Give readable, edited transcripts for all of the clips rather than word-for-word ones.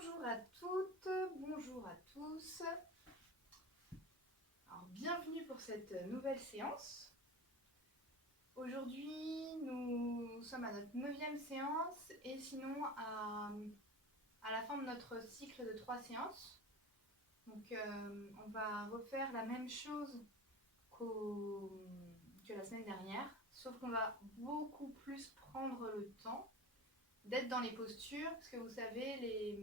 Bonjour à toutes, bonjour à tous. Alors, bienvenue pour cette nouvelle séance. Aujourd'hui, nous sommes à notre 9e séance et sinon à la fin de notre cycle de 3 séances. Donc, on va refaire la même chose que la semaine dernière, sauf qu'on va beaucoup plus prendre le temps d'être dans les postures, parce que vous savez,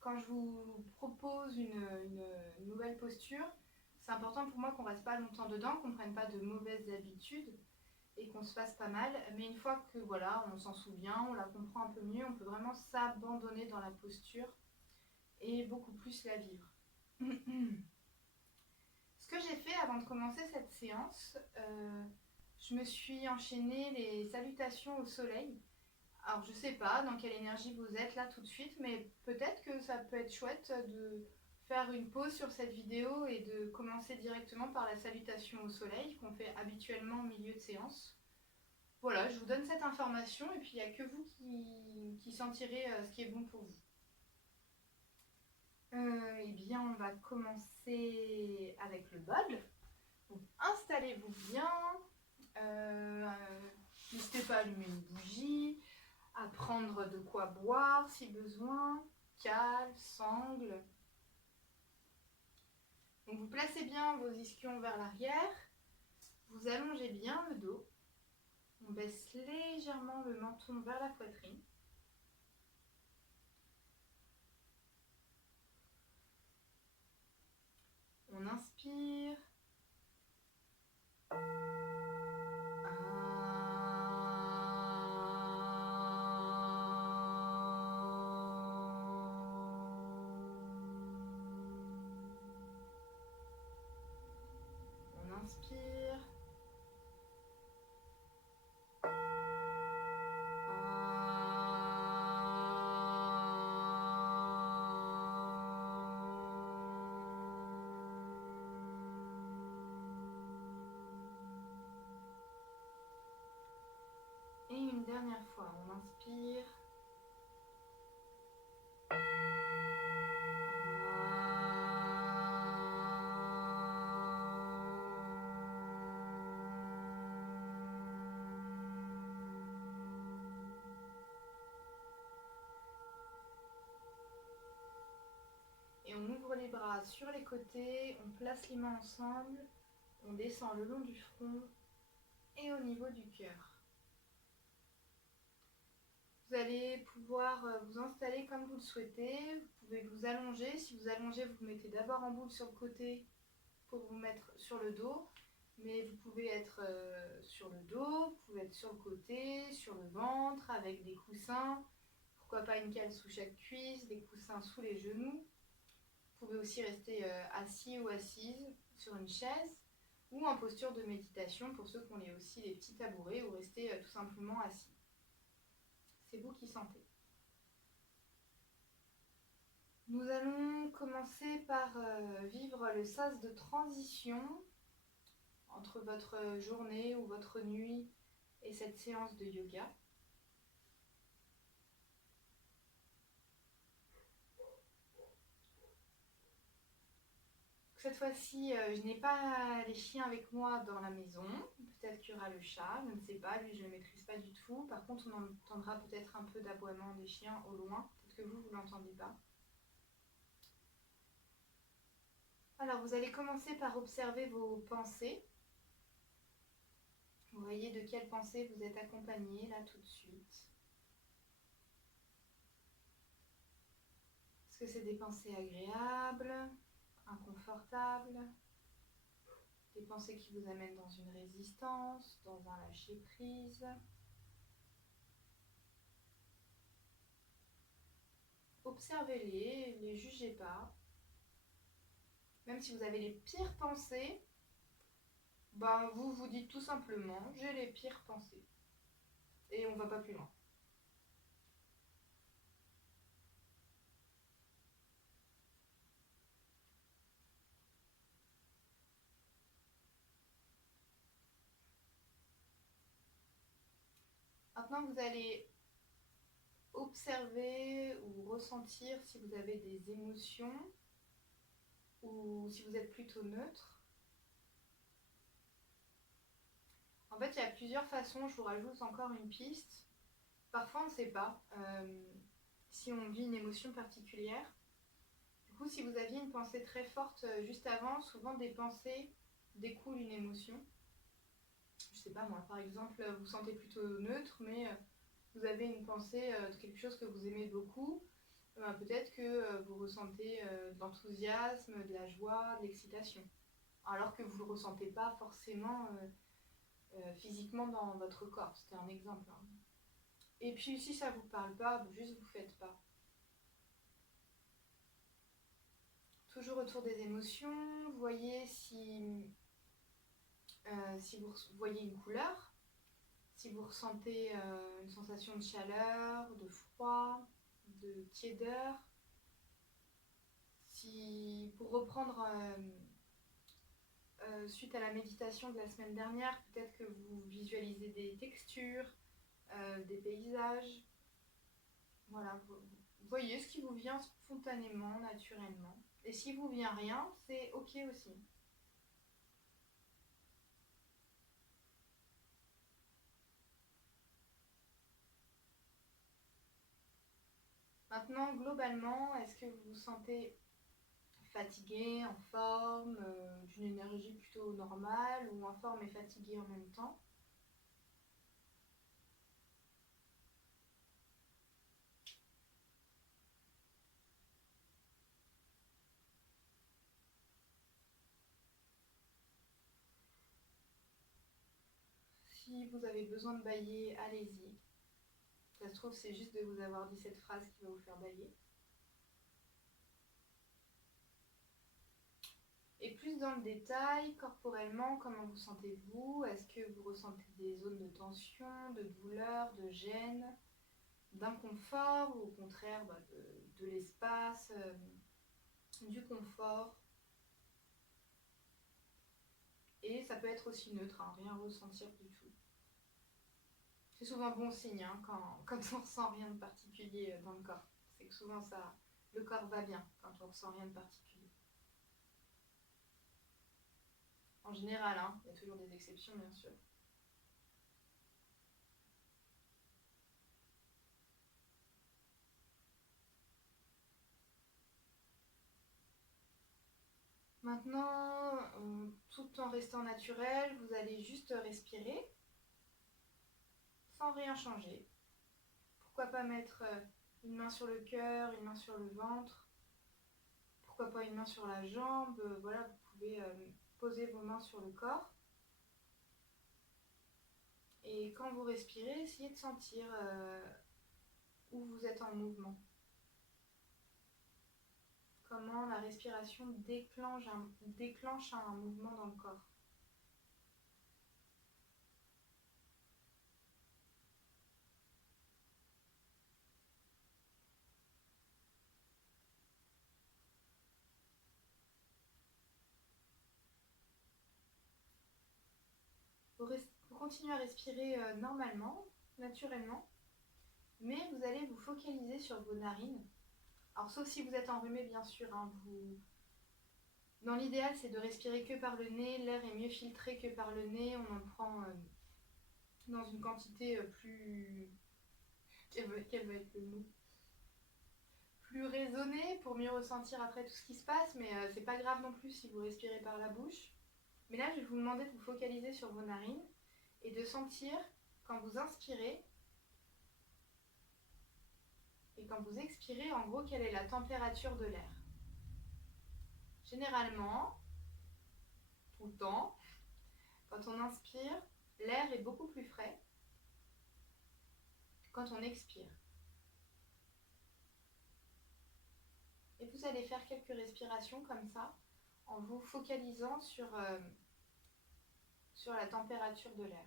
quand je vous propose une nouvelle posture, c'est important pour moi qu'on ne reste pas longtemps dedans, qu'on ne prenne pas de mauvaises habitudes et qu'on se fasse pas mal. Mais une fois que voilà, on s'en souvient, on la comprend un peu mieux, on peut vraiment s'abandonner dans la posture et beaucoup plus la vivre. Ce que j'ai fait avant de commencer cette séance, je me suis enchaîné les salutations au soleil. Alors je sais pas dans quelle énergie vous êtes là tout de suite, mais peut-être que ça peut être chouette de faire une pause sur cette vidéo et de commencer directement par la salutation au soleil qu'on fait habituellement au milieu de séance. Voilà, je vous donne cette information et puis il n'y a que vous qui sentirez ce qui est bon pour vous. Eh bien, on va commencer avec le bol. Donc installez-vous bien. N'hésitez pas à allumer une bougie, à prendre de quoi boire si besoin, cale, sangle. Donc vous placez bien vos ischions vers l'arrière, vous allongez bien le dos, on baisse légèrement le menton vers la poitrine. On inspire. On inspire. Et une dernière fois, on inspire. Et on ouvre les bras sur les côtés, on place les mains ensemble, on descend le long du front et au niveau du cœur. Vous allez pouvoir vous installer comme vous le souhaitez. Vous pouvez vous allonger. Si vous allongez, vous vous mettez d'abord en boule sur le côté pour vous mettre sur le dos. Mais vous pouvez être sur le dos, vous pouvez être sur le côté, sur le ventre, avec des coussins. Pourquoi pas une cale sous chaque cuisse, des coussins sous les genoux. Vous pouvez aussi rester assis ou assise sur une chaise ou en posture de méditation pour ceux qui ont aussi les petits tabourets ou rester tout simplement assis. C'est vous qui sentez. Nous allons commencer par vivre le sas de transition entre votre journée ou votre nuit et cette séance de yoga. Cette fois-ci, je n'ai pas les chiens avec moi dans la maison. Peut-être qu'il y aura le chat, je ne sais pas, lui je ne le maîtrise pas du tout. Par contre, on entendra peut-être un peu d'aboiement des chiens au loin. Peut-être que vous ne l'entendez pas. Alors, vous allez commencer par observer vos pensées. Vous voyez de quelles pensées vous êtes accompagné là tout de suite. Est-ce que c'est des pensées agréables, inconfortables, des pensées qui vous amènent dans une résistance, dans un lâcher-prise? Observez-les, ne les jugez pas. Même si vous avez les pires pensées, vous vous dites tout simplement « j'ai les pires pensées ». Et on ne va pas plus loin. Maintenant, vous allez observer ou ressentir si vous avez des émotions ou si vous êtes plutôt neutre. En fait, il y a plusieurs façons, je vous rajoute encore une piste. Parfois, on ne sait pas si on vit une émotion particulière. Du coup, si vous aviez une pensée très forte juste avant, souvent des pensées découlent une émotion. Je sais pas moi, par exemple, vous vous sentez plutôt neutre, mais vous avez une pensée de quelque chose que vous aimez beaucoup. Peut-être que vous ressentez de l'enthousiasme, de la joie, de l'excitation. Alors que vous ne le ressentez pas forcément physiquement dans votre corps. C'était un exemple. Hein. Et puis si ça ne vous parle pas, juste vous ne faites pas. Toujours autour des émotions, voyez si vous voyez une couleur, si vous ressentez une sensation de chaleur, de froid, de tiédeur. Si, pour reprendre suite à la méditation de la semaine dernière, peut-être que vous visualisez des textures, des paysages. Voilà, vous voyez ce qui vous vient spontanément, naturellement. Et si vous vient rien, c'est ok aussi. Maintenant, globalement, est-ce que vous vous sentez fatigué, en forme, d'une énergie plutôt normale ou en forme et fatigué en même temps? Si vous avez besoin de bâiller, allez-y. Ça se trouve, c'est juste de vous avoir dit cette phrase qui va vous faire bâiller. Et plus dans le détail, corporellement, comment vous sentez-vous? Est-ce que vous ressentez des zones de tension, de douleur, de gêne, d'inconfort ou au contraire de l'espace, du confort? Et ça peut être aussi neutre, hein, rien ressentir du tout. C'est souvent bon signe hein, quand on ressent rien de particulier dans le corps. C'est que souvent ça, le corps va bien quand on ressent rien de particulier. En général, hein, il y a toujours des exceptions bien sûr. Maintenant, tout en restant naturel, vous allez juste respirer sans rien changer. Pourquoi pas mettre une main sur le cœur, une main sur le ventre, pourquoi pas une main sur la jambe, voilà, vous pouvez poser vos mains sur le corps. Et quand vous respirez, essayez de sentir où vous êtes en mouvement. Comment la respiration déclenche un mouvement dans le corps. Vous continuez à respirer normalement, naturellement, mais vous allez vous focaliser sur vos narines. Alors sauf si vous êtes enrhumé bien sûr, hein, dans l'idéal c'est de respirer que par le nez, l'air est mieux filtré que par le nez, on en prend dans une quantité plus... Quel va être le mot? Plus raisonnée pour mieux ressentir après tout ce qui se passe, mais c'est pas grave non plus si vous respirez par la bouche. Mais là je vais vous demander de vous focaliser sur vos narines et de sentir quand vous inspirez et quand vous expirez, en gros, quelle est la température de l'air. Généralement, tout le temps, quand on inspire, l'air est beaucoup plus frais quand on expire. Et vous allez faire quelques respirations comme ça, en vous focalisant sur la température de l'air.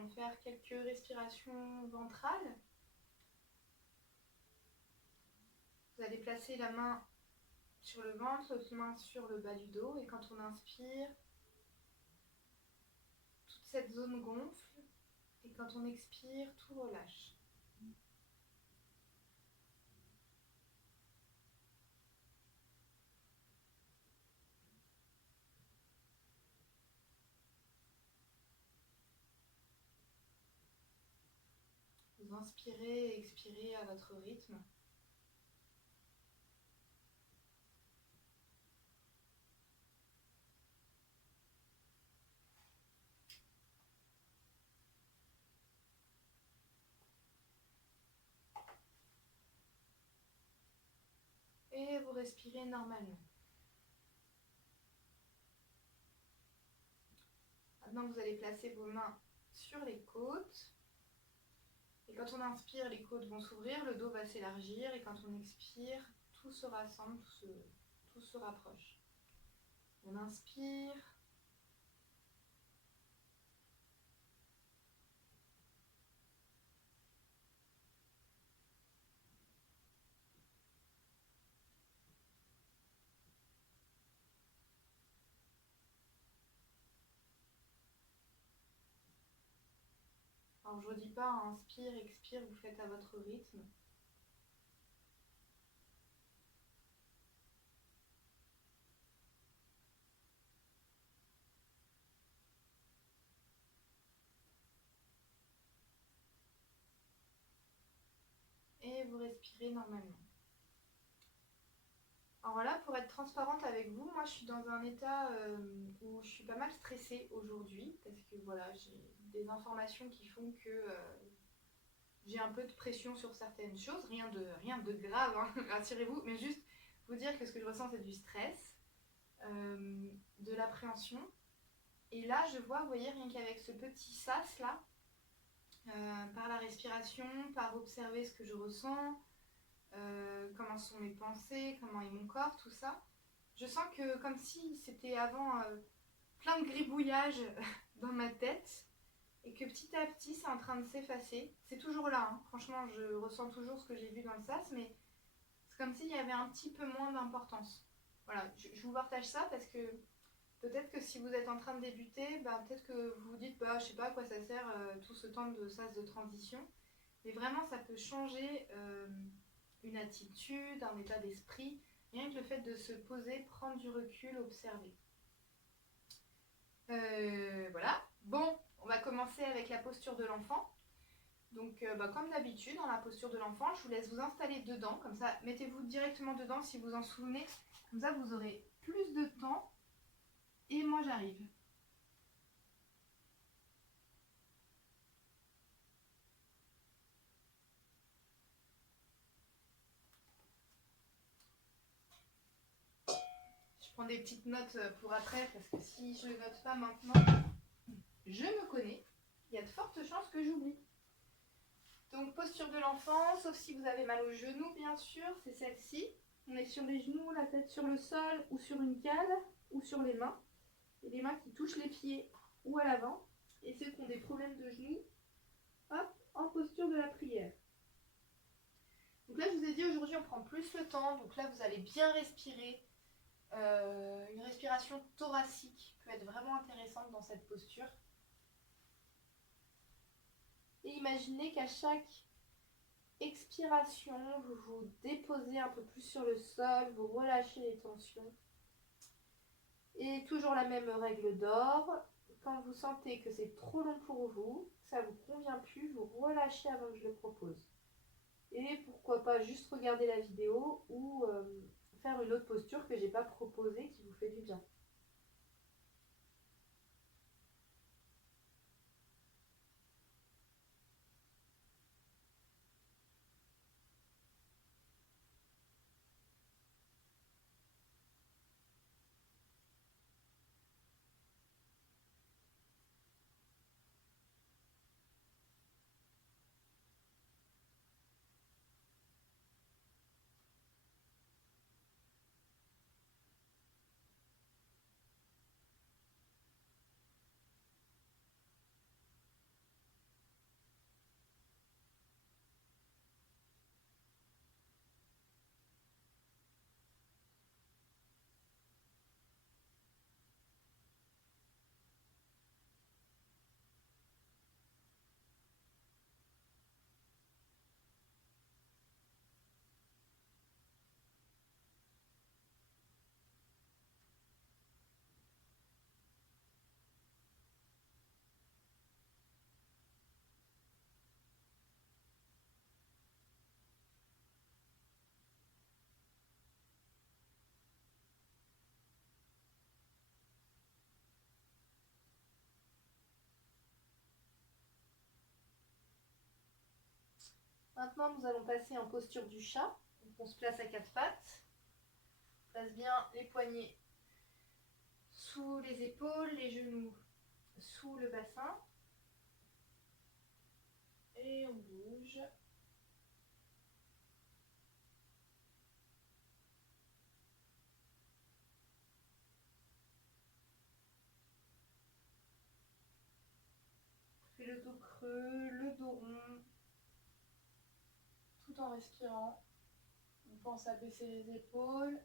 allons faire quelques respirations ventrales. Vous allez placer la main sur le ventre, l'autre main sur le bas du dos. Et quand on inspire, toute cette zone gonfle. Et quand on expire, tout relâche. Vous inspirez et expirez à votre rythme. Et vous respirez normalement. Maintenant, vous allez placer vos mains sur les côtes. Et quand on inspire, les côtes vont s'ouvrir, le dos va s'élargir. Et quand on expire, tout se rassemble, tout se rapproche. On inspire. Alors je ne dis pas inspire, expire, vous faites à votre rythme. Et vous respirez normalement. Alors là, pour être transparente avec vous, moi je suis dans un état où je suis pas mal stressée aujourd'hui parce que voilà, j'ai des informations qui font que j'ai un peu de pression sur certaines choses, rien de grave, hein, rassurez-vous, mais juste vous dire que ce que je ressens c'est du stress, de l'appréhension. Et là, je vois, vous voyez, rien qu'avec ce petit sas là, par la respiration, par observer ce que je ressens, comment sont mes pensées, comment est mon corps, tout ça. Je sens que comme si c'était avant plein de gribouillages dans ma tête et que petit à petit c'est en train de s'effacer. C'est toujours là, hein. Franchement je ressens toujours ce que j'ai vu dans le sas, mais c'est comme s'il y avait un petit peu moins d'importance. Voilà, je vous partage ça parce que peut-être que si vous êtes en train de débuter, peut-être que vous vous dites, je sais pas à quoi ça sert tout ce temps de sas de transition. Mais vraiment, ça peut changer une attitude, un état d'esprit, rien que le fait de se poser, prendre du recul, observer. Voilà. Bon, on va commencer avec la posture de l'enfant. Donc, comme d'habitude, dans la posture de l'enfant, je vous laisse vous installer dedans. Comme ça, mettez-vous directement dedans si vous en souvenez. Comme ça, vous aurez plus de temps. Et moi, j'arrive. Je prends des petites notes pour après, parce que si je ne note pas maintenant, je me connais. Il y a de fortes chances que j'oublie. Donc, posture de l'enfant, sauf si vous avez mal aux genoux, bien sûr, c'est celle-ci. On est sur les genoux, la tête sur le sol, ou sur une cale, ou sur les mains. Et les mains qui touchent les pieds ou à l'avant. Et ceux qui ont des problèmes de genoux, hop, en posture de la prière. Donc là, je vous ai dit, aujourd'hui, on prend plus le temps. Donc là, vous allez bien respirer. Une respiration thoracique peut être vraiment intéressante dans cette posture. Et imaginez qu'à chaque expiration, vous vous déposez un peu plus sur le sol, vous relâchez les tensions. Et toujours la même règle d'or. Quand vous sentez que c'est trop long pour vous, que ça ne vous convient plus, vous relâchez avant que je le propose. Et pourquoi pas juste regarder la vidéo ou faire une autre posture que je n'ai pas proposée qui vous fait du bien. Maintenant, nous allons passer en posture du chat. Donc, on se place à quatre pattes. On place bien les poignets sous les épaules, les genoux sous le bassin. Et on bouge. On fait le dos creux, le dos rond, tout en respirant. On pense à baisser les épaules.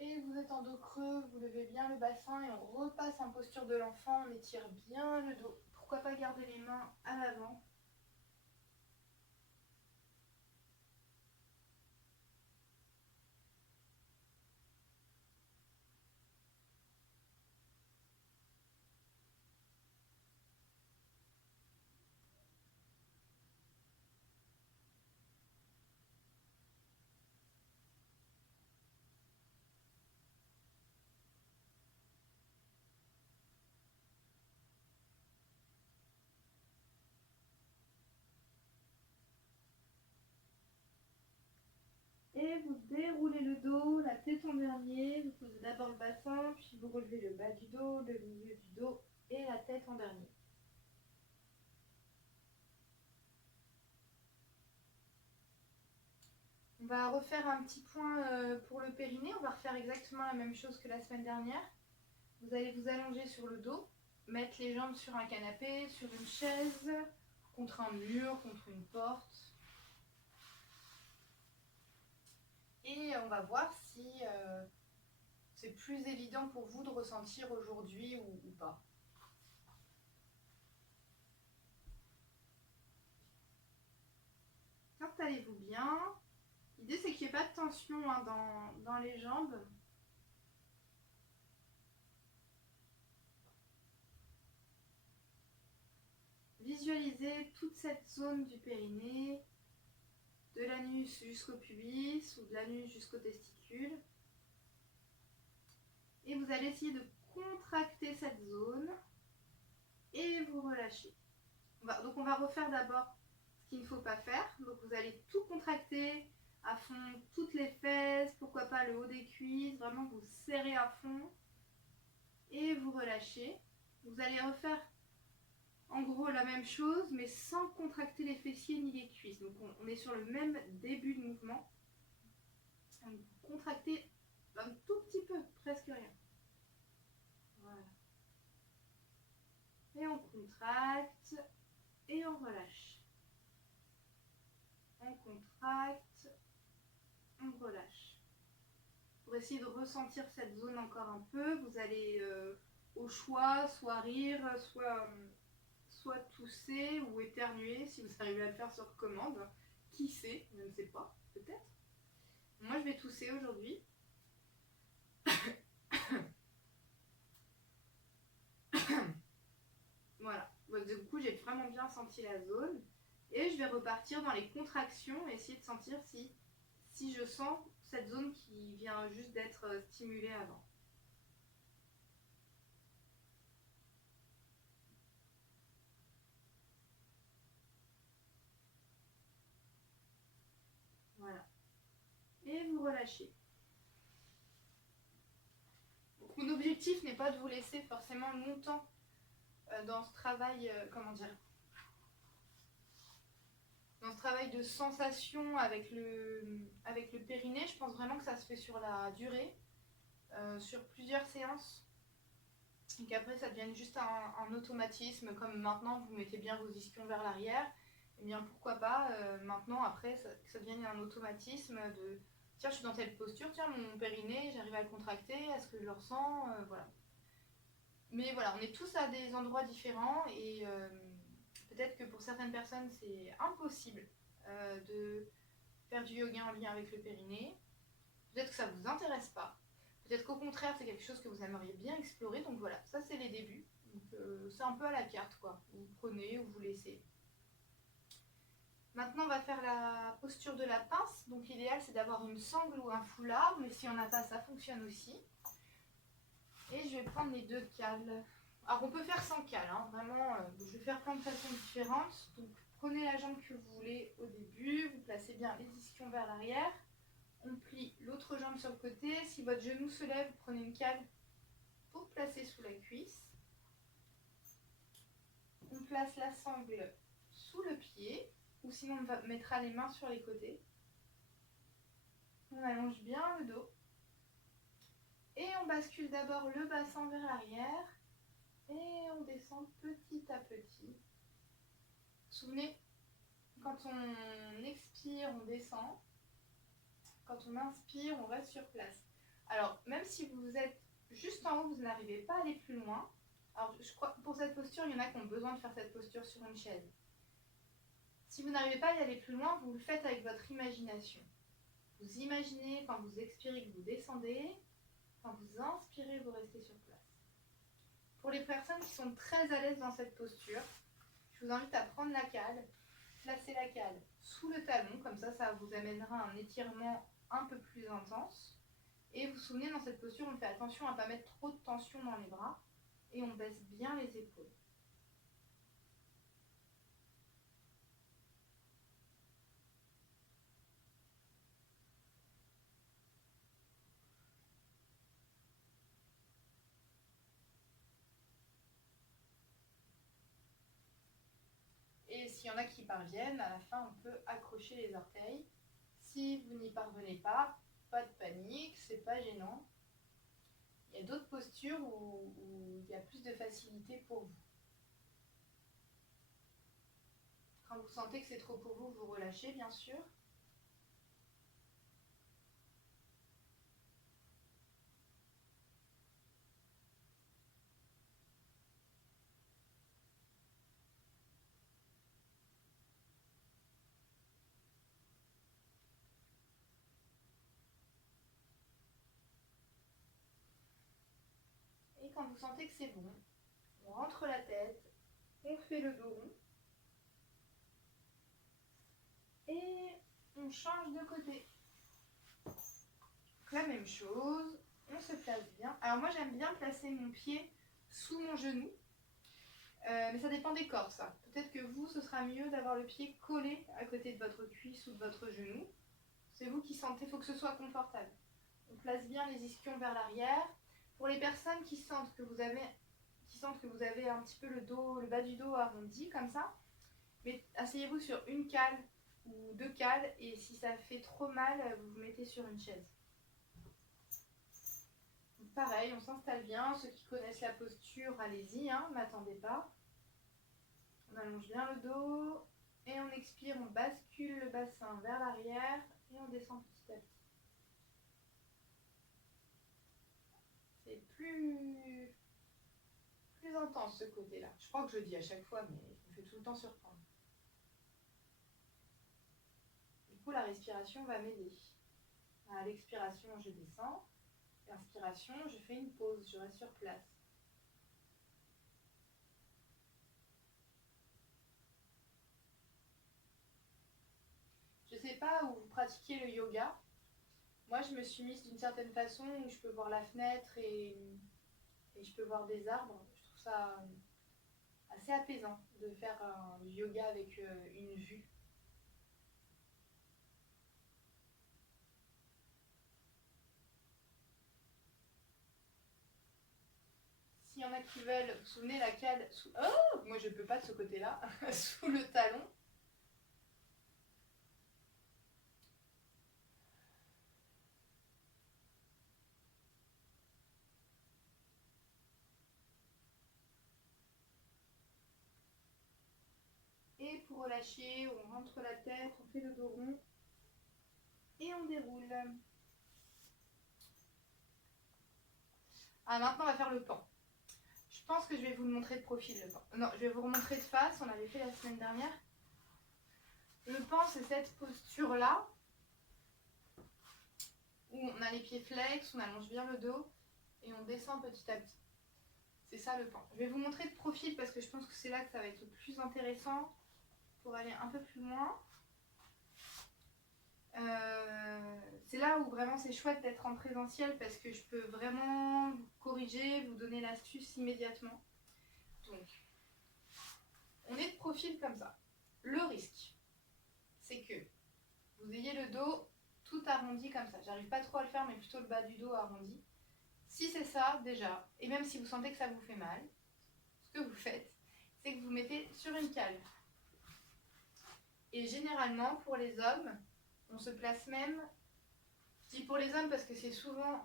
Et vous êtes en dos creux, vous levez bien le bassin et on repasse en posture de l'enfant. On étire bien le dos. Pourquoi pas garder les mains à l'avant. Et vous déroulez le dos, la tête en dernier. Vous posez d'abord le bassin, puis vous relevez le bas du dos, le milieu du dos et la tête en dernier. On va refaire un petit point pour le périnée. On va refaire exactement la même chose que la semaine dernière. Vous allez vous allonger sur le dos, mettre les jambes sur un canapé, sur une chaise, contre un mur, contre une porte. Et on va voir si c'est plus évident pour vous de ressentir aujourd'hui ou pas. Installez-vous bien. L'idée, c'est qu'il n'y ait pas de tension dans les jambes. Visualisez toute cette zone du périnée, de l'anus jusqu'au pubis ou de l'anus jusqu'au testicule. Et vous allez essayer de contracter cette zone et vous relâchez. Donc on va refaire d'abord ce qu'il ne faut pas faire. Donc vous allez tout contracter à fond, toutes les fesses, pourquoi pas le haut des cuisses, vraiment vous serrez à fond et vous relâchez. Vous allez refaire en gros la même chose mais sans contracter les fessiers ni les cuisses. Donc on est sur le même début de mouvement. Vous contractez un tout petit peu, presque rien. Voilà. Et on contracte et on relâche. On contracte, on relâche. Pour essayer de ressentir cette zone encore un peu, vous allez au choix soit rire, soit tousser ou éternuer si vous arrivez à le faire sur commande. Qui sait, je ne sais pas, peut-être. Moi je vais tousser aujourd'hui. Voilà, donc, du coup j'ai vraiment bien senti la zone. Et je vais repartir dans les contractions, essayer de sentir si je sens cette zone qui vient juste d'être stimulée avant. Voilà. Et vous relâchez. Donc, mon objectif n'est pas de vous laisser forcément longtemps dans ce travail, dans ce travail de sensation avec le périnée. Je pense vraiment que ça se fait sur la durée, sur plusieurs séances. Et qu'après ça devienne juste un automatisme, comme maintenant vous mettez bien vos ischions vers l'arrière, et bien pourquoi pas maintenant après que ça devienne un automatisme de tiens je suis dans telle posture, tiens mon périnée j'arrive à le contracter, est-ce que je le ressens, voilà. Mais voilà, on est tous à des endroits différents et Peut-être que pour certaines personnes, c'est impossible de faire du yoga en lien avec le périnée. Peut-être que ça ne vous intéresse pas. Peut-être qu'au contraire, c'est quelque chose que vous aimeriez bien explorer. Donc voilà, ça c'est les débuts. C'est un peu à la carte, quoi. Vous prenez ou vous laissez. Maintenant, on va faire la posture de la pince. Donc l'idéal, c'est d'avoir une sangle ou un foulard. Mais si on n'a pas, ça fonctionne aussi. Et je vais prendre les 2 cales. Alors on peut faire sans cale, hein. Vraiment, je vais faire plein de façons différentes. Donc prenez la jambe que vous voulez au début. Vous placez bien les ischions vers l'arrière. On plie l'autre jambe sur le côté. Si votre genou se lève, vous prenez une cale pour placer sous la cuisse. On place la sangle sous le pied, ou sinon on mettra les mains sur les côtés. On allonge bien le dos. Et on bascule d'abord le bassin vers l'arrière. Et on descend petit à petit. Vous vous souvenez, quand on expire, on descend. Quand on inspire, on reste sur place. Alors, même si vous êtes juste en haut, vous n'arrivez pas à aller plus loin. Alors, je crois pour cette posture, il y en a qui ont besoin de faire cette posture sur une chaise. Si vous n'arrivez pas à y aller plus loin, vous le faites avec votre imagination. Vous imaginez quand vous expirez que vous descendez. Quand vous inspirez, vous restez sur place. Pour les personnes qui sont très à l'aise dans cette posture, je vous invite à prendre la cale, placer la cale sous le talon, comme ça vous amènera un étirement un peu plus intense. Et vous vous souvenez, dans cette posture, on fait attention à ne pas mettre trop de tension dans les bras et on baisse bien les épaules. Et s'il y en a qui parviennent, à la fin, on peut accrocher les orteils. Si vous n'y parvenez pas, pas de panique, c'est pas gênant. Il y a d'autres postures où il y a plus de facilité pour vous. Quand vous sentez que c'est trop pour vous, vous relâchez, bien sûr. Et quand vous sentez que c'est bon, on rentre la tête, on fait le dos rond. Et on change de côté. Donc la même chose, on se place bien. Alors moi j'aime bien placer mon pied sous mon genou, mais ça dépend des corps ça. Peut-être que vous, ce sera mieux d'avoir le pied collé à côté de votre cuisse ou de votre genou. C'est vous qui sentez, il faut que ce soit confortable. On place bien les ischions vers l'arrière. Pour les personnes qui sentent que vous avez un petit peu le dos, le bas du dos arrondi comme ça, mais asseyez-vous sur une cale ou 2 cales et si ça fait trop mal, vous vous mettez sur une chaise. Donc pareil, on s'installe bien. Ceux qui connaissent la posture, allez-y, hein, n'attendez pas. On allonge bien le dos et on expire, on bascule le bassin vers l'arrière et on descend petit à petit. C'est plus intense ce côté-là. Je crois que je le dis à chaque fois, mais je me fais tout le temps surprendre. Du coup, la respiration va m'aider. À l'expiration, je descends. L'inspiration, je fais une pause, je reste sur place. Je ne sais pas où vous pratiquez le yoga. Moi, je me suis mise d'une certaine façon où je peux voir la fenêtre et je peux voir des arbres. Je trouve ça assez apaisant de faire du yoga avec une vue. S'il y en a qui veulent, vous vous souvenez la cale sous... Oh, moi je peux pas de ce côté-là, sous le talon. Et pour relâcher, on rentre la tête, on fait le dos rond et on déroule. Ah, maintenant on va faire le pan. Je pense que je vais vous le montrer de profil, le pain. Non, je vais vous remontrer de face, on l'avait fait la semaine dernière. Le pain, c'est cette posture-là, où on a les pieds flex, on allonge bien le dos, et on descend petit à petit. C'est ça le pain. Je vais vous montrer de profil, parce que je pense que c'est là que ça va être le plus intéressant, pour aller un peu plus loin. C'est là où vraiment c'est chouette d'être en présentiel, parce que je peux vraiment vous corriger, vous donner l'astuce immédiatement. Donc, on est de profil comme ça. Le risque, c'est que vous ayez le dos tout arrondi comme ça. J'arrive pas trop à le faire, mais plutôt le bas du dos arrondi. Si c'est ça, déjà, et même si vous sentez que ça vous fait mal, ce que vous faites, c'est que vous mettez sur une cale. Et généralement, pour les hommes, on se place même, je dis pour les hommes parce que c'est souvent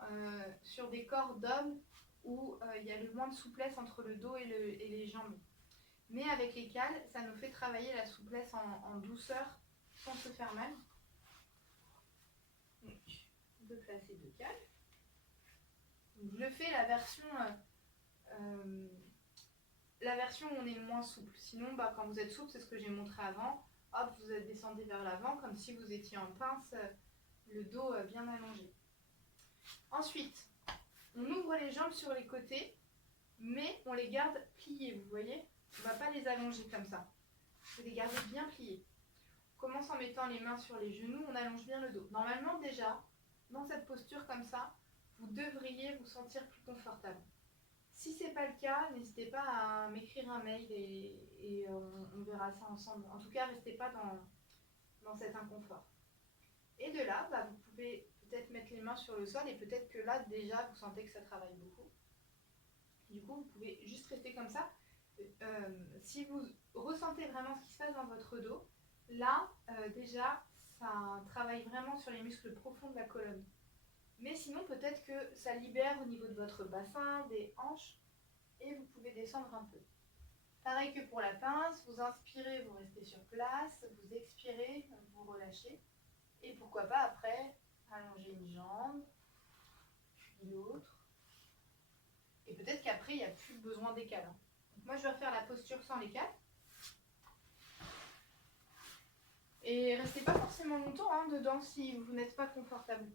sur des corps d'hommes où il y a le moins de souplesse entre le dos et les jambes. Mais avec les cales, ça nous fait travailler la souplesse en douceur sans se faire mal. Donc, on peut placer deux cales. Donc, je le fais la version où on est le moins souple. Sinon, quand vous êtes souple, c'est ce que j'ai montré avant. Hop, vous descendez vers l'avant comme si vous étiez en pince, le dos bien allongé. Ensuite, on ouvre les jambes sur les côtés, mais on les garde pliées, vous voyez. On ne va pas les allonger comme ça. Vous les gardez bien pliées. On commence en mettant les mains sur les genoux, on allonge bien le dos. Normalement, déjà, dans cette posture comme ça, vous devriez vous sentir plus confortable. Si ce n'est pas le cas, n'hésitez pas à m'écrire un mail et on verra ça ensemble. En tout cas, restez pas dans cet inconfort. Et de là, vous pouvez peut-être mettre les mains sur le sol et peut-être que là, déjà, vous sentez que ça travaille beaucoup. Du coup, vous pouvez juste rester comme ça. Si vous ressentez vraiment ce qui se passe dans votre dos, là, déjà, ça travaille vraiment sur les muscles profonds de la colonne. Mais sinon, peut-être que ça libère au niveau de votre bassin, des hanches, et vous pouvez descendre un peu. Pareil que pour la pince, vous inspirez, vous restez sur place, vous expirez, vous relâchez. Et pourquoi pas après, allonger une jambe, puis l'autre. Et peut-être qu'après, il n'y a plus besoin des cales. Donc moi, je vais refaire la posture sans les cales. Et restez pas forcément longtemps dedans si vous n'êtes pas confortable.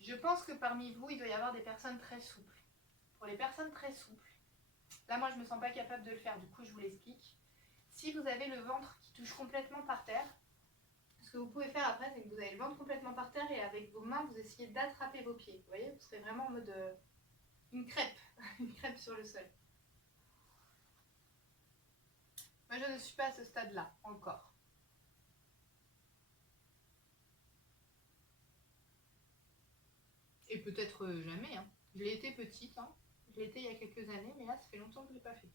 Je pense que parmi vous, il doit y avoir des personnes très souples. Pour les personnes très souples, là moi je ne me sens pas capable de le faire, du coup je vous l'explique. Si vous avez le ventre qui touche complètement par terre, ce que vous pouvez faire après, c'est que vous avez le ventre complètement par terre et avec vos mains, vous essayez d'attraper vos pieds. Vous voyez, vous serez vraiment en mode une crêpe, une crêpe sur le sol. Moi je ne suis pas à ce stade-là encore. Et peut-être jamais. Je l'ai été petite, je l'ai été il y a quelques années, mais là ça fait longtemps que je ne l'ai pas fait.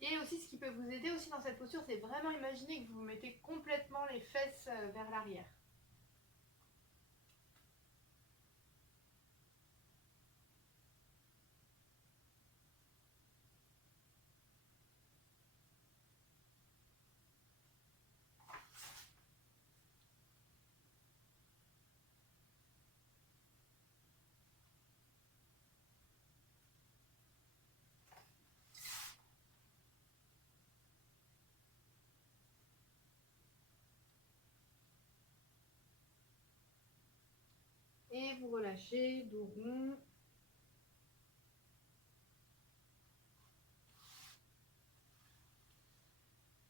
Et aussi, ce qui peut vous aider aussi dans cette posture, c'est vraiment imaginer que vous mettez complètement les fesses vers l'arrière. Et vous relâchez, dos rond.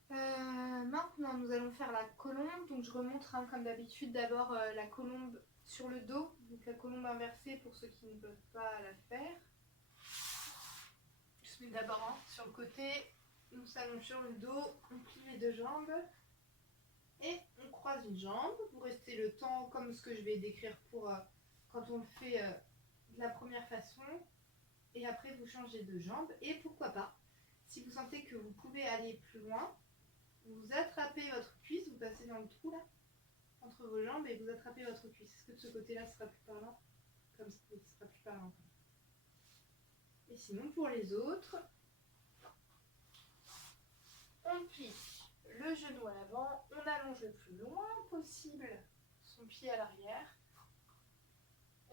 Maintenant, nous allons faire la colombe. Donc, je remontre comme d'habitude d'abord la colombe sur le dos. Donc, la colombe inversée pour ceux qui ne peuvent pas la faire. Je se mets d'abord sur le côté. On s'allonge sur le dos. On plie les deux jambes. Et on croise une jambe. Vous restez le temps comme ce que je vais décrire pour quand on le fait de la première façon. Et après, vous changez de jambe. Et pourquoi pas, si vous sentez que vous pouvez aller plus loin, vous attrapez votre cuisse, vous passez dans le trou là, entre vos jambes et vous attrapez votre cuisse. Est-ce que de ce côté-là, ce sera plus parlant? Comme ça, ce sera plus parlant. Et sinon pour les autres, on plie le genou à l'avant, on allonge le plus loin possible son pied à l'arrière.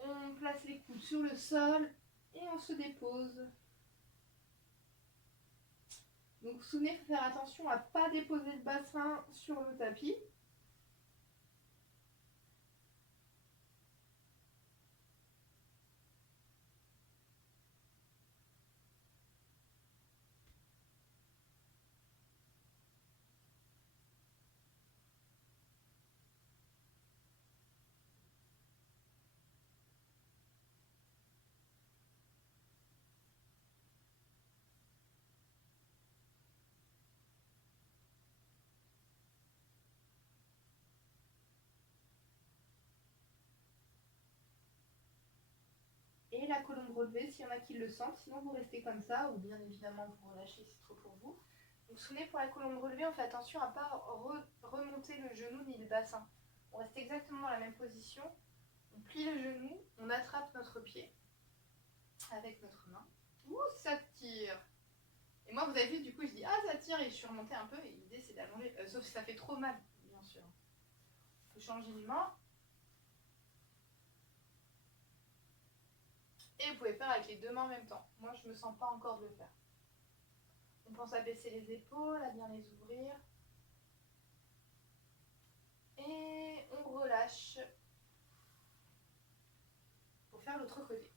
On place les coudes sur le sol et on se dépose. Donc vous vous souvenez, il faut faire attention à ne pas déposer le bassin sur le tapis. Et la colombe relevée, s'il y en a qui le sentent, sinon vous restez comme ça, ou bien évidemment vous relâchez, c'est trop pour vous. Vous vous souvenez, pour la colombe relevée, on fait attention à ne pas remonter le genou ni le bassin. On reste exactement dans la même position, on plie le genou, on attrape notre pied avec notre main. Ouh, ça tire! Et moi, vous avez vu, du coup, je dis, ah, ça tire, et je suis remontée un peu, et l'idée, c'est d'allonger, sauf si ça fait trop mal, bien sûr. On peut changer de main. Et vous pouvez faire avec les deux mains en même temps. Moi, je ne me sens pas encore de le faire. On pense à baisser les épaules, à bien les ouvrir. Et on relâche pour faire l'autre côté.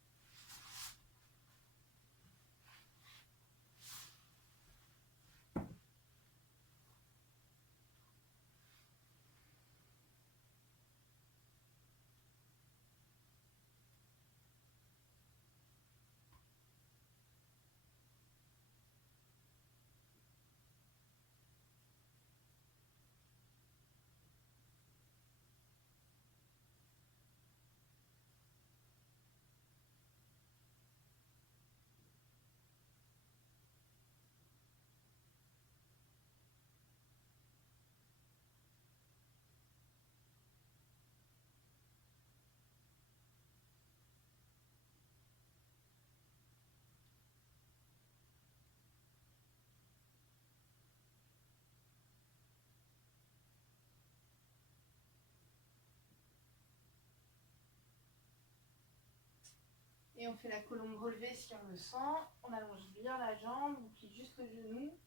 Et on fait la colombe relevée si on le sent. On allonge bien la jambe, on plie juste le genou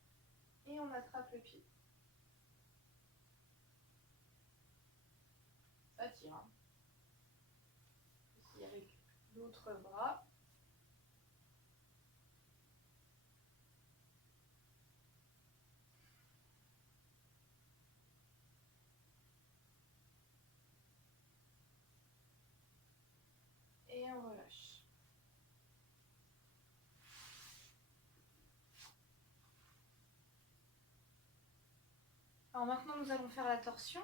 et on attrape le pied. Ça tire. Hein. Ici avec l'autre bras. Et on relâche. Alors maintenant, nous allons faire la torsion.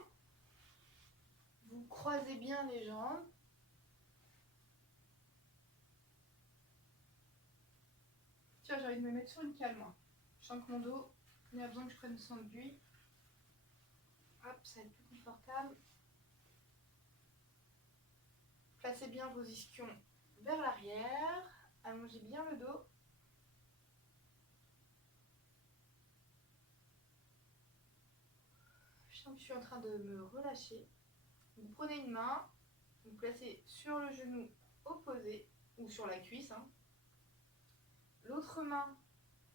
Vous croisez bien les jambes. Tiens, j'ai envie de me mettre sur une cale, moi. Je sens que mon dos, il a besoin que je prenne son aiguille. Hop, ça va être plus confortable. Placez bien vos ischions vers l'arrière. Allongez bien le dos. Je sens que je suis en train de me relâcher. Vous prenez une main, vous placez sur le genou opposé ou sur la cuisse. Hein. L'autre main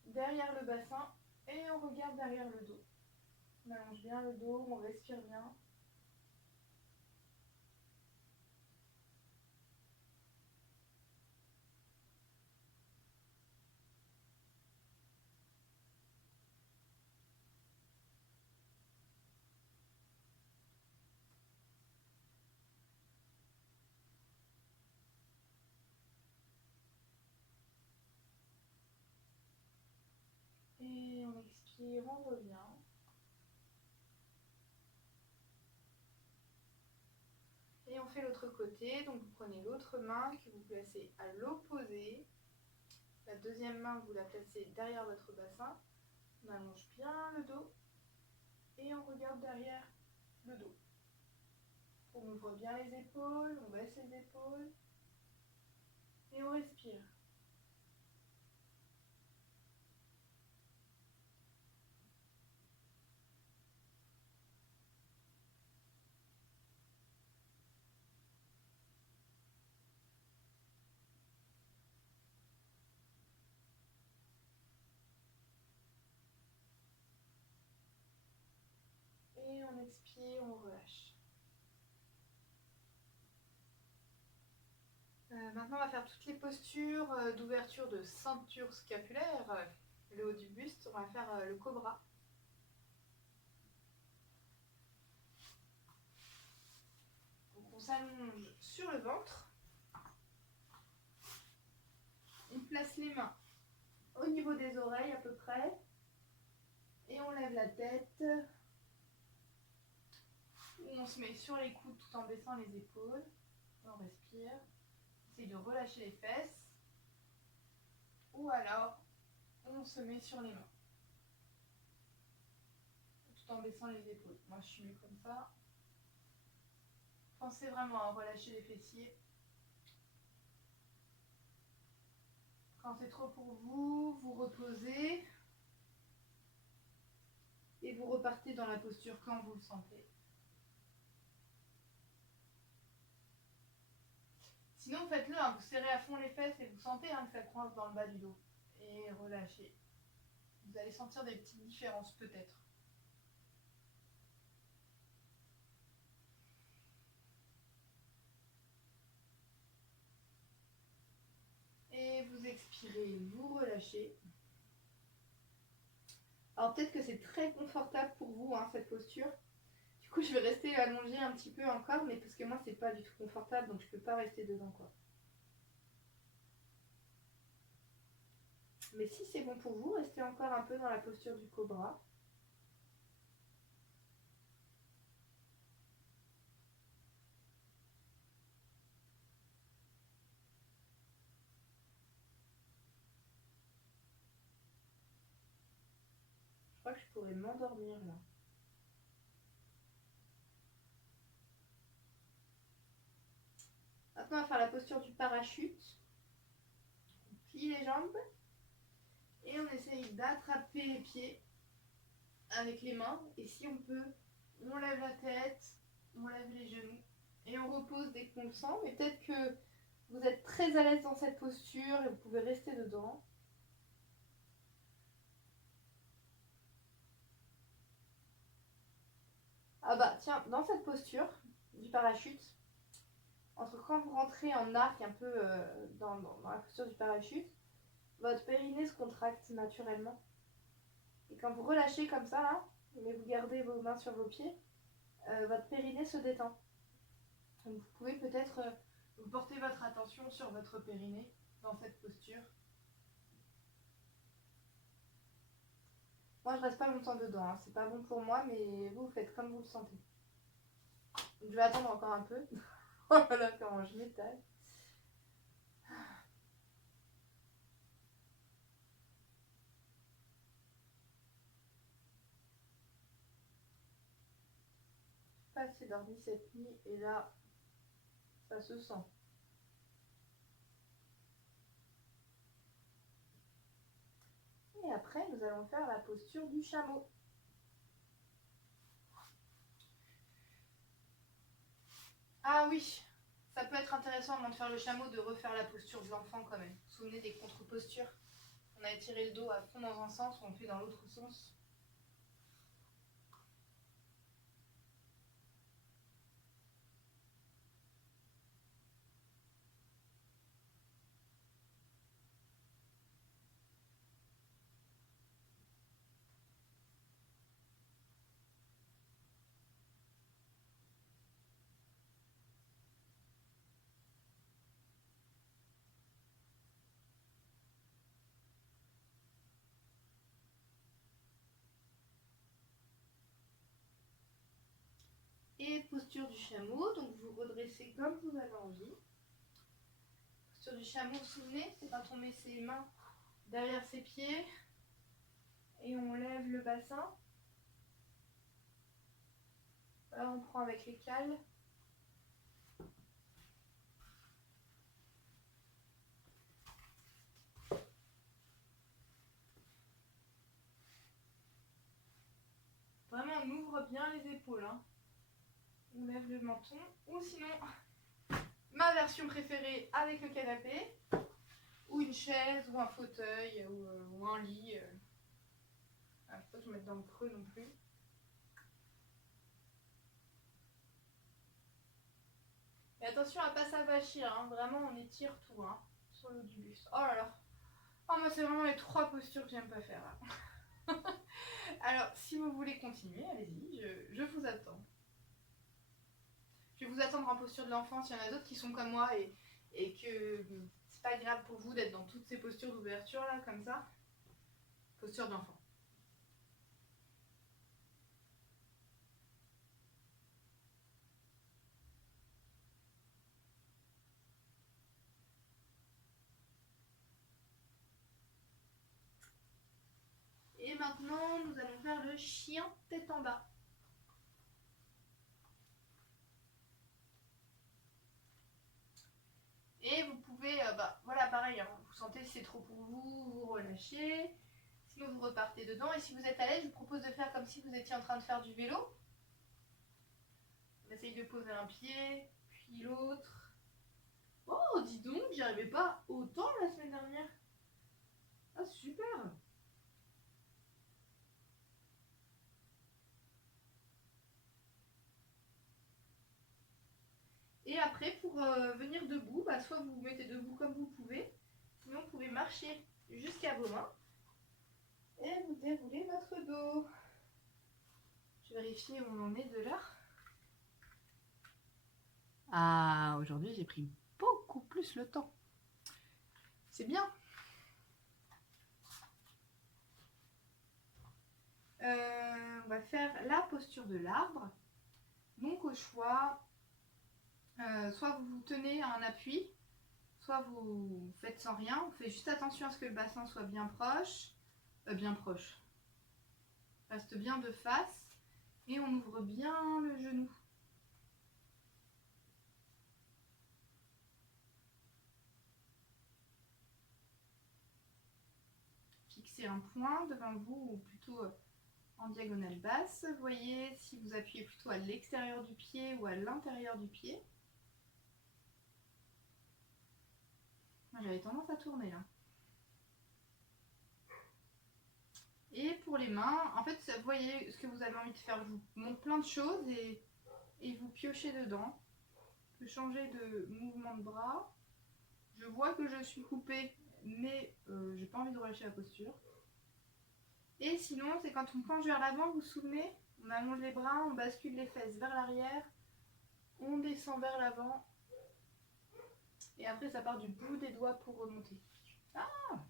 derrière le bassin et on regarde derrière le dos. On allonge bien le dos, on respire bien. Et on expire, on revient. Et on fait l'autre côté, donc vous prenez l'autre main que vous placez à l'opposé. La deuxième main, vous la placez derrière votre bassin. On allonge bien le dos et on regarde derrière le dos. On ouvre bien les épaules, on baisse les épaules et on respire. expire, on relâche. Maintenant, on va faire toutes les postures d'ouverture de ceinture scapulaire, le haut du buste. On va faire le cobra. Donc, on s'allonge sur le ventre. On place les mains au niveau des oreilles à peu près. Et on lève la tête. On se met sur les coudes tout en baissant les épaules. On respire. Essaye de relâcher les fesses. Ou alors, on se met sur les mains. Tout en baissant les épaules. Moi, je suis mieux comme ça. Pensez vraiment à relâcher les fessiers. Quand c'est trop pour vous, vous reposez. Et vous repartez dans la posture quand vous le sentez. Sinon, faites-le, hein, vous serrez à fond les fesses et vous sentez que ça coince dans le bas du dos. Et relâchez. Vous allez sentir des petites différences peut-être. Et vous expirez, vous relâchez. Alors peut-être que c'est très confortable pour vous, hein, cette posture. Du coup, je vais rester allongée un petit peu encore, mais parce que moi, c'est pas du tout confortable, donc je peux pas rester dedans, quoi. Mais si c'est bon pour vous, restez encore un peu dans la posture du cobra. Je crois que je pourrais m'endormir là. Maintenant, on va faire la posture du parachute. On plie les jambes et on essaye d'attraper les pieds avec les mains. Et si on peut, on lève la tête, on lève les genoux et on repose dès qu'on le sent. Mais peut-être que vous êtes très à l'aise dans cette posture et vous pouvez rester dedans. Ah bah tiens, dans cette posture du parachute, entre quand vous rentrez en arc un peu dans la posture du parachute, votre périnée se contracte naturellement. Et quand vous relâchez comme ça là, mais vous gardez vos mains sur vos pieds, votre périnée se détend. Donc vous pouvez peut-être porter votre attention sur votre périnée dans cette posture. Moi je reste pas longtemps dedans, hein. C'est pas bon pour moi, mais vous faites comme vous le sentez. Donc, je vais attendre encore un peu. Voilà comment je m'étale. Pas assez dormi cette nuit et là, ça se sent. Et après, nous allons faire la posture du chameau. Ah oui, ça peut être intéressant avant de faire le chameau de refaire la posture de l'enfant quand même. Vous vous souvenez des contre-postures? On a étiré le dos à fond dans un sens, on le fait dans l'autre sens. Et posture du chameau, donc vous redressez comme vous avez envie. Posture du chameau, vous vous souvenez, c'est quand on met ses mains derrière ses pieds et on lève le bassin. Alors on prend avec les cales. Vraiment, on ouvre bien les épaules, hein. On lève le menton, ou sinon, ma version préférée avec le canapé, ou une chaise, ou un fauteuil, ou un lit. Ah, faut pas tout mettre dans le creux non plus. attention à pas s'avachir, hein. Vraiment on étire tout hein, sur le haut du buste. Oh là là. Oh moi c'est vraiment les 3 postures que j'aime pas faire là. Alors si vous voulez continuer, allez-y, je vous attends. Je vais vous attendre en posture de l'enfant s'il y en a d'autres qui sont comme moi et que c'est pas agréable pour vous d'être dans toutes ces postures d'ouverture là comme ça. Posture de l'enfant. Et maintenant, nous allons faire le chien tête en bas. Et vous pouvez, voilà, pareil, hein, vous sentez si c'est trop pour vous, vous relâchez. Sinon, vous repartez dedans. Et si vous êtes à l'aise, je vous propose de faire comme si vous étiez en train de faire du vélo. On essaye de poser un pied, puis l'autre. Oh, dis donc, j'y arrivais pas autant la semaine dernière. Ah, super! Et après, pour venir debout, soit vous vous mettez debout comme vous pouvez, sinon vous pouvez marcher jusqu'à vos mains et vous déroulez votre dos. Je vérifie où on en est de l'heure. Ah, aujourd'hui j'ai pris beaucoup plus le temps. C'est bien. On va faire la posture de l'arbre. Donc au choix, soit vous vous tenez à un appui, soit vous faites sans rien. On fait juste attention à ce que le bassin soit bien proche. Reste bien de face. Et on ouvre bien le genou. Fixez un point devant vous ou plutôt en diagonale basse. Voyez si vous appuyez plutôt à l'extérieur du pied ou à l'intérieur du pied. Moi j'avais tendance à tourner là. Et pour les mains, en fait, vous voyez ce que vous avez envie de faire. Je vous montre plein de choses et vous piochez dedans. Je peux changer de mouvement de bras. Je vois que je suis coupée, mais j'ai pas envie de relâcher la posture. Et sinon, c'est quand on penche vers l'avant, vous vous souvenez, on allonge les bras, on bascule les fesses vers l'arrière, on descend vers l'avant. Et après, ça part du bout des doigts pour remonter. Ah!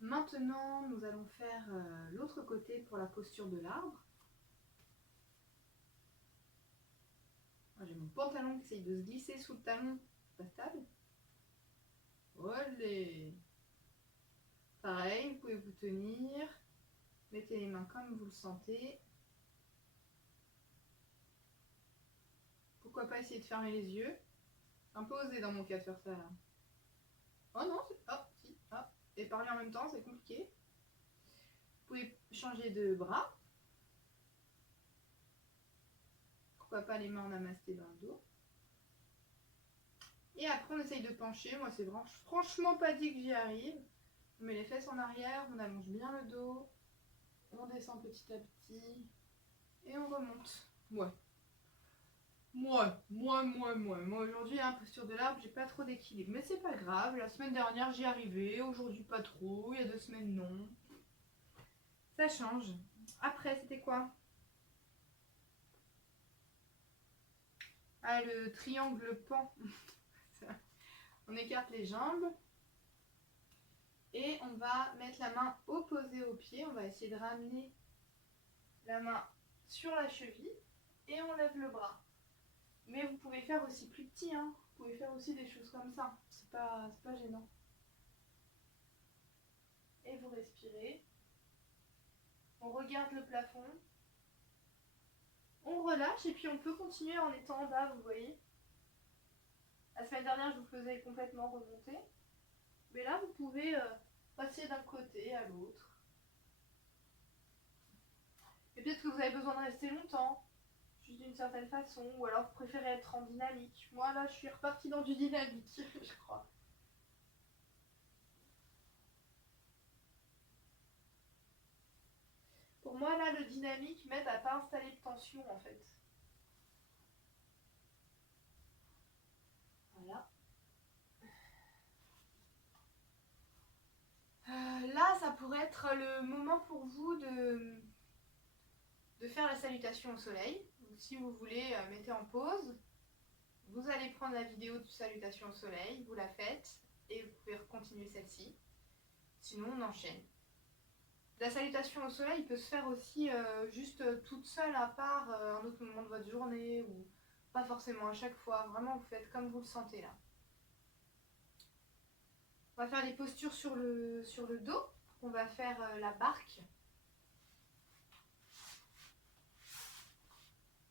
Maintenant, nous allons faire l'autre côté pour la posture de l'arbre. J'ai mon pantalon qui essaye de se glisser sous le talon, pas stable. Olé! Pareil, vous pouvez vous tenir. Mettez les mains comme vous le sentez. Pourquoi pas essayer de fermer les yeux. Un peu osé dans mon cas de faire ça là. Oh non, si, et parler en même temps, c'est compliqué. Vous pouvez changer de bras. Pourquoi pas les mains en namasté dans le dos. Et après, on essaye de pencher. Moi, c'est franchement pas dit que j'y arrive. On met les fesses en arrière, on allonge bien le dos. On descend petit à petit. Et on remonte. Moi aujourd'hui, posture de l'arbre, j'ai pas trop d'équilibre. Mais c'est pas grave. La semaine dernière, j'y arrivais. Aujourd'hui, pas trop. Il y a 2 semaines, non. Ça change. Après, c'était quoi? Ah, le triangle pan. On écarte les jambes. Et on va mettre la main opposée au pied. On va essayer de ramener la main sur la cheville. Et on lève le bras. Mais vous pouvez faire aussi plus petit. Vous pouvez faire aussi des choses comme ça. C'est pas gênant. Et vous respirez. On regarde le plafond. On relâche et puis on peut continuer en étant en bas, vous voyez. La semaine dernière, je vous faisais complètement remonter. Mais là, vous pouvez passer d'un côté à l'autre. Et peut-être que vous avez besoin de rester longtemps, juste d'une certaine façon, ou alors vous préférez être en dynamique. Moi, là, je suis repartie dans du dynamique, je crois. Pour moi, là, le dynamique m'aide à pas installer de tension, en fait. Voilà. Là, ça pourrait être le moment pour vous de faire la salutation au soleil. Donc, si vous voulez, mettez en pause. Vous allez prendre la vidéo de salutation au soleil, vous la faites et vous pouvez continuer celle-ci. Sinon, on enchaîne. La salutation au soleil peut se faire aussi juste toute seule à part un autre moment de votre journée ou pas forcément à chaque fois. Vraiment, vous faites comme vous le sentez là. On va faire les postures sur le dos. On va faire la barque.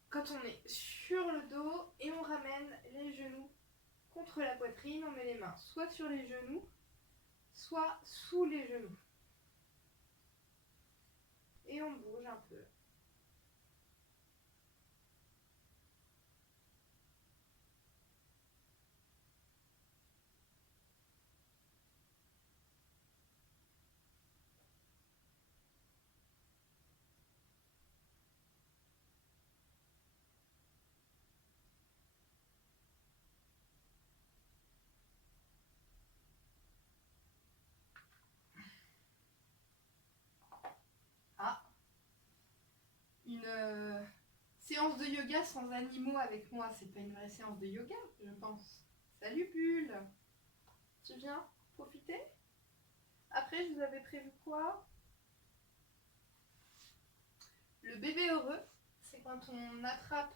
Quand on est sur le dos et on ramène les genoux contre la poitrine, on met les mains soit sur les genoux, soit sous les genoux. Et on bouge un peu. Ah, une séance de yoga sans animaux avec moi, c'est pas une vraie séance de yoga, je pense. Salut Bulle, tu viens profiter? Après, je vous avais prévu quoi? Le bébé heureux, c'est quand on attrape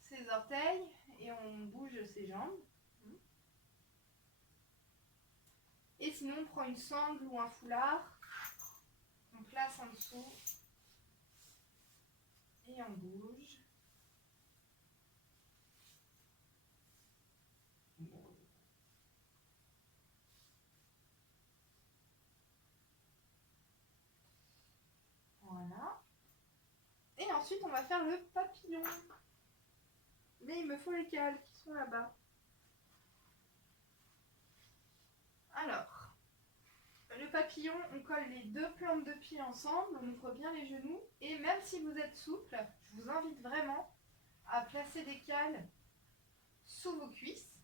ses orteils et on bouge ses jambes. Et sinon, on prend une sangle ou un foulard, on place en dessous et on bouge. Voilà. Et ensuite, on va faire le papillon. Mais il me faut les cales qui sont là-bas. Alors, le papillon, on colle les deux plantes de pied ensemble, on ouvre bien les genoux. Et même si vous êtes souple, je vous invite vraiment à placer des cales sous vos cuisses.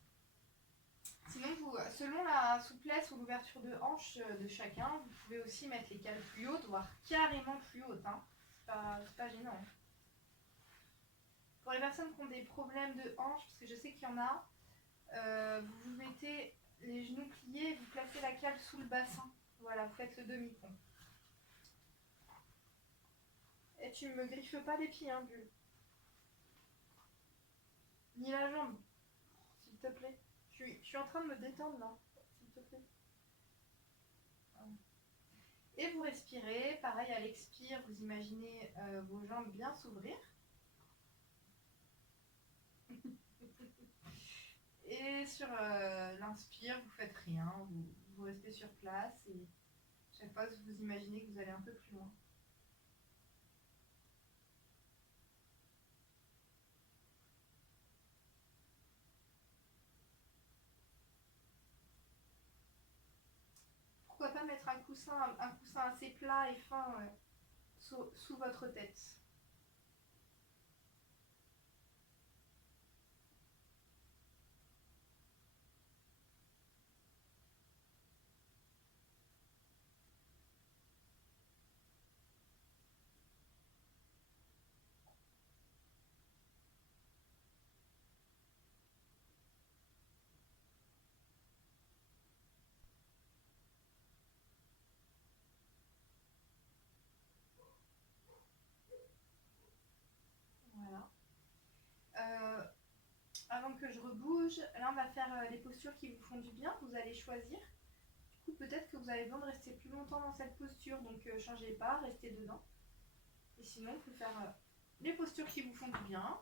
Sinon, selon la souplesse ou l'ouverture de hanche de chacun, vous pouvez aussi mettre les cales plus hautes, voire carrément plus hautes. Hein. C'est pas gênant. Pour les personnes qui ont des problèmes de hanche, parce que je sais qu'il y en a, vous mettez les genoux pliés, vous placez la cale sous le bassin. Voilà, vous faites le demi-pont. Et tu me griffes pas les pieds, hein, Bulle. Ni la jambe, s'il te plaît. Je suis en train de me détendre là, s'il te plaît. Et vous respirez, pareil à l'expire, vous imaginez vos jambes bien s'ouvrir. Et sur l'inspire, vous faites rien, vous restez sur place et chaque fois vous imaginez que vous allez un peu plus loin. Pourquoi pas mettre un coussin assez plat et fin sous votre tête. Voilà. Avant que je rebouge, là on va faire les postures qui vous font du bien, vous allez choisir. Du coup peut-être que vous avez besoin de rester plus longtemps dans cette posture, donc changez pas, restez dedans. Et sinon on peut faire les postures qui vous font du bien.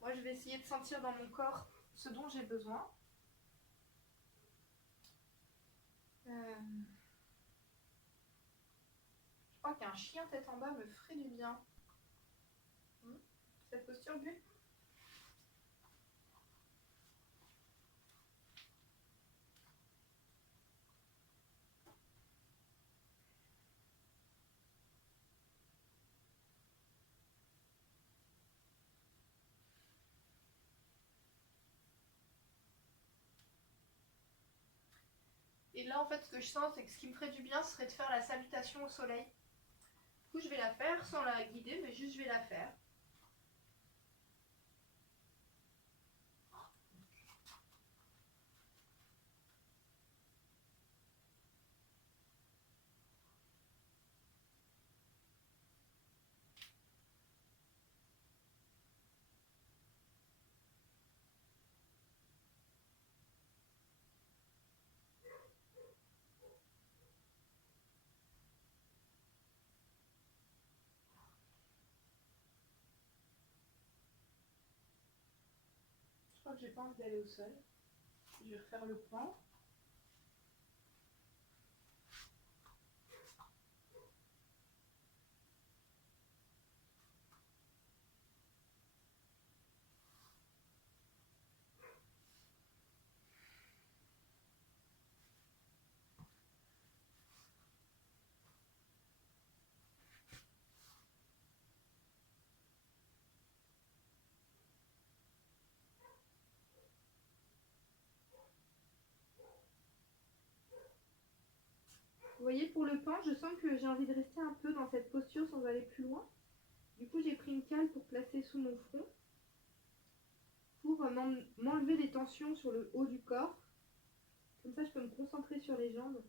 Moi je vais essayer de sentir dans mon corps ce dont j'ai besoin. Je crois qu'un chien tête en bas me ferait du bien. Cette posture, Bulle? Et là, en fait, ce que je sens, c'est que ce qui me ferait du bien, ce serait de faire la salutation au soleil. Du coup, je vais la faire sans la guider, mais juste je vais la faire. Je crois que j'ai pas envie d'aller au sol. Je vais refaire le point. Vous voyez, pour le pain, je sens que j'ai envie de rester un peu dans cette posture sans aller plus loin. Du coup, j'ai pris une cale pour placer sous mon front, pour m'enlever des tensions sur le haut du corps. Comme ça, je peux me concentrer sur les jambes.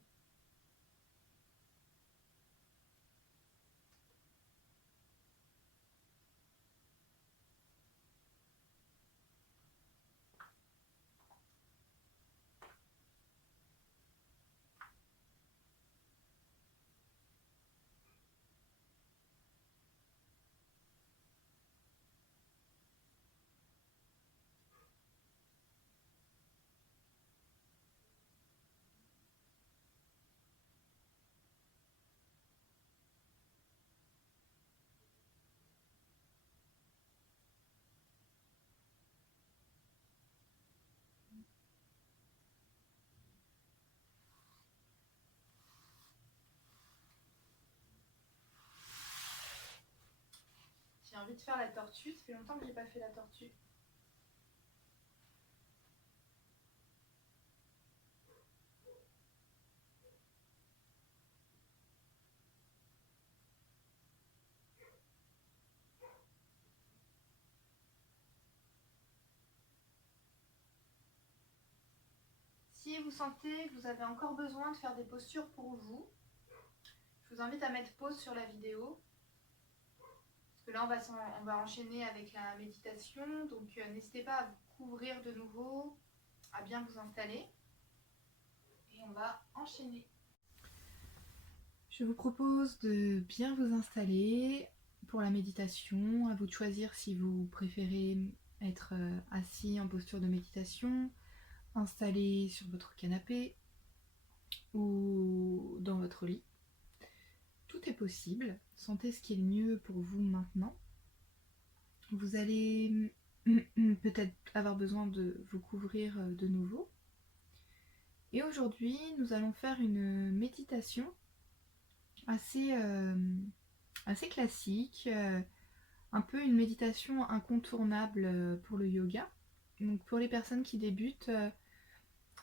J'ai envie de faire la tortue, ça fait longtemps que j'ai pas fait la tortue. Si vous sentez que vous avez encore besoin de faire des postures pour vous, je vous invite à mettre pause sur la vidéo. Parce que là, on va enchaîner avec la méditation. Donc, n'hésitez pas à vous couvrir de nouveau, à bien vous installer. Et on va enchaîner. Je vous propose de bien vous installer pour la méditation. À vous de choisir si vous préférez être assis en posture de méditation, installé sur votre canapé ou dans votre lit. Tout est possible. Sentez ce qui est le mieux pour vous maintenant. Vous allez peut-être avoir besoin de vous couvrir de nouveau. Et aujourd'hui, nous allons faire une méditation assez classique, un peu une méditation incontournable pour le yoga. Donc pour les personnes qui débutent,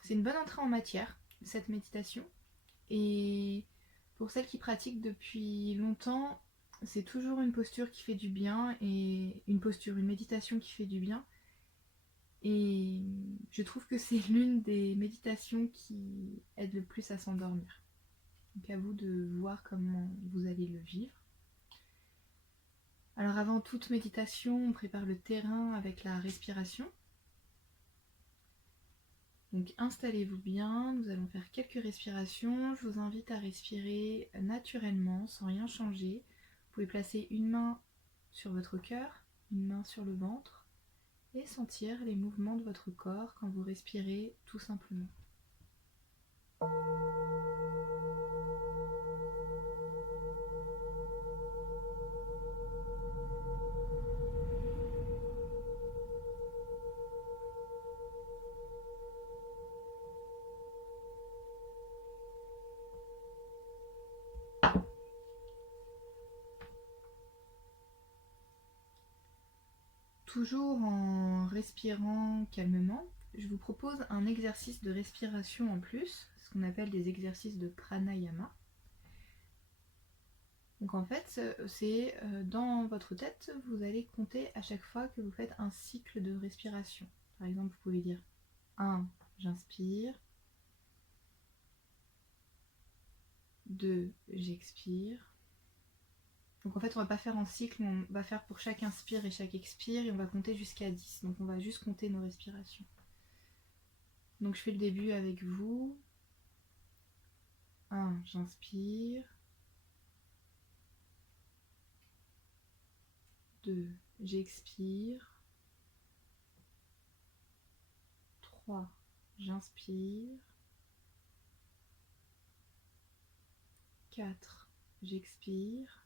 c'est une bonne entrée en matière, cette méditation. Et pour celles qui pratiquent depuis longtemps, c'est toujours une posture qui fait du bien et une méditation qui fait du bien. Et je trouve que c'est l'une des méditations qui aide le plus à s'endormir. Donc à vous de voir comment vous allez le vivre. Alors avant toute méditation, on prépare le terrain avec la respiration. Donc installez-vous bien, nous allons faire quelques respirations. Je vous invite à respirer naturellement, sans rien changer. Vous pouvez placer une main sur votre cœur, une main sur le ventre et sentir les mouvements de votre corps quand vous respirez tout simplement. Toujours en respirant calmement, je vous propose un exercice de respiration en plus, ce qu'on appelle des exercices de pranayama. Donc en fait, c'est dans votre tête, vous allez compter à chaque fois que vous faites un cycle de respiration. Par exemple, vous pouvez dire 1, j'inspire, 2, j'expire. Donc en fait, on va pas faire en cycle, on va faire pour chaque inspire et chaque expire et on va compter jusqu'à 10. Donc on va juste compter nos respirations. Donc je fais le début avec vous. 1, j'inspire. 2, j'expire. 3, j'inspire. 4, j'expire.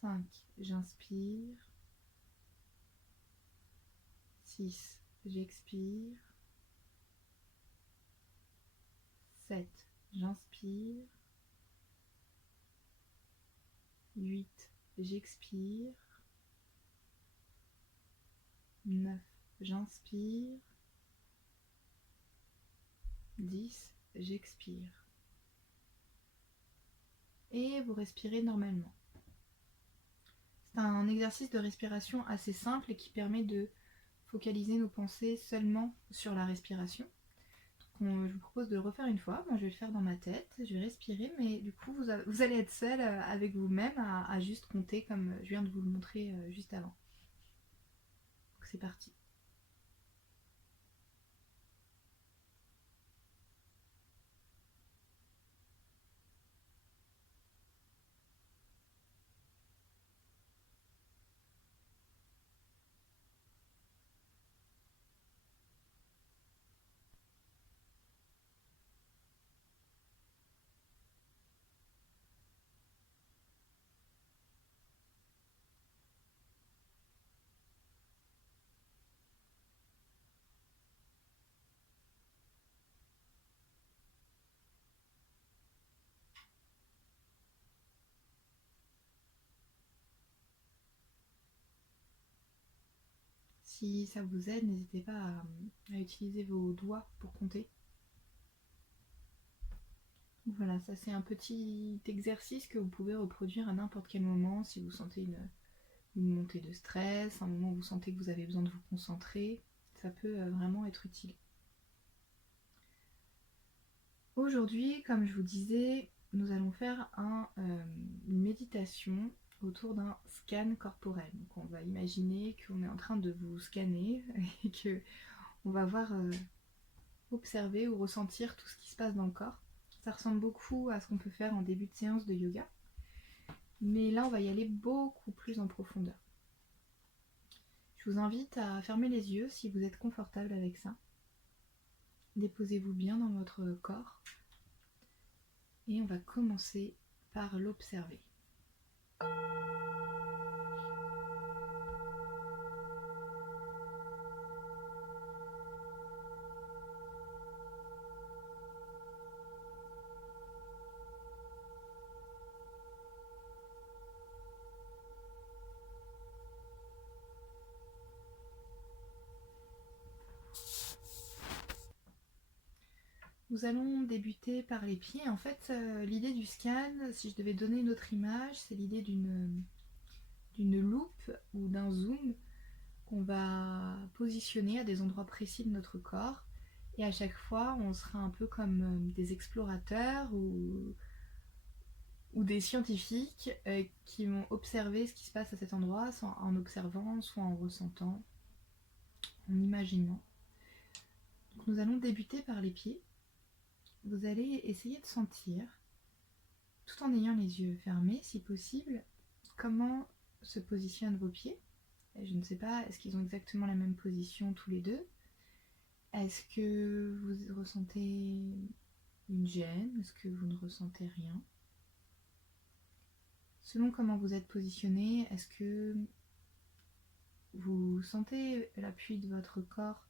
5, j'inspire. 6, j'expire. 7, j'inspire. 8, j'expire. 9, j'inspire. 10, j'expire. Et vous respirez normalement. C'est un exercice de respiration assez simple et qui permet de focaliser nos pensées seulement sur la respiration. Donc, je vous propose de le refaire une fois. Moi, je vais le faire dans ma tête. Je vais respirer, mais du coup, vous allez être seul avec vous-même à juste compter comme je viens de vous le montrer juste avant. Donc, c'est parti. Si ça vous aide, n'hésitez pas à utiliser vos doigts pour compter. Voilà, ça c'est un petit exercice que vous pouvez reproduire à n'importe quel moment si vous sentez une montée de stress, un moment où vous sentez que vous avez besoin de vous concentrer. Ça peut vraiment être utile. Aujourd'hui, comme je vous disais, nous allons faire une méditation autour d'un scan corporel. Donc on va imaginer qu'on est en train de vous scanner et qu'on va voir, observer ou ressentir tout ce qui se passe dans le corps. Ça ressemble beaucoup à ce qu'on peut faire en début de séance de yoga. Mais là, on va y aller beaucoup plus en profondeur. Je vous invite à fermer les yeux si vous êtes confortable avec ça. Déposez-vous bien dans votre corps. Et on va commencer par l'observer. Nous allons débuter par les pieds. En fait, l'idée du scan, si je devais donner une autre image, c'est l'idée d'une loupe ou d'un zoom qu'on va positionner à des endroits précis de notre corps. Et à chaque fois, on sera un peu comme des explorateurs ou des scientifiques qui vont observer ce qui se passe à cet endroit, soit en observant, soit en ressentant, en imaginant. Donc, nous allons débuter par les pieds. Vous allez essayer de sentir, tout en ayant les yeux fermés si possible, comment se positionnent vos pieds. Et je ne sais pas, est-ce qu'ils ont exactement la même position tous les deux? Est-ce que vous ressentez une gêne? Est-ce que vous ne ressentez rien? Selon comment vous êtes positionné, est-ce que vous sentez l'appui de votre corps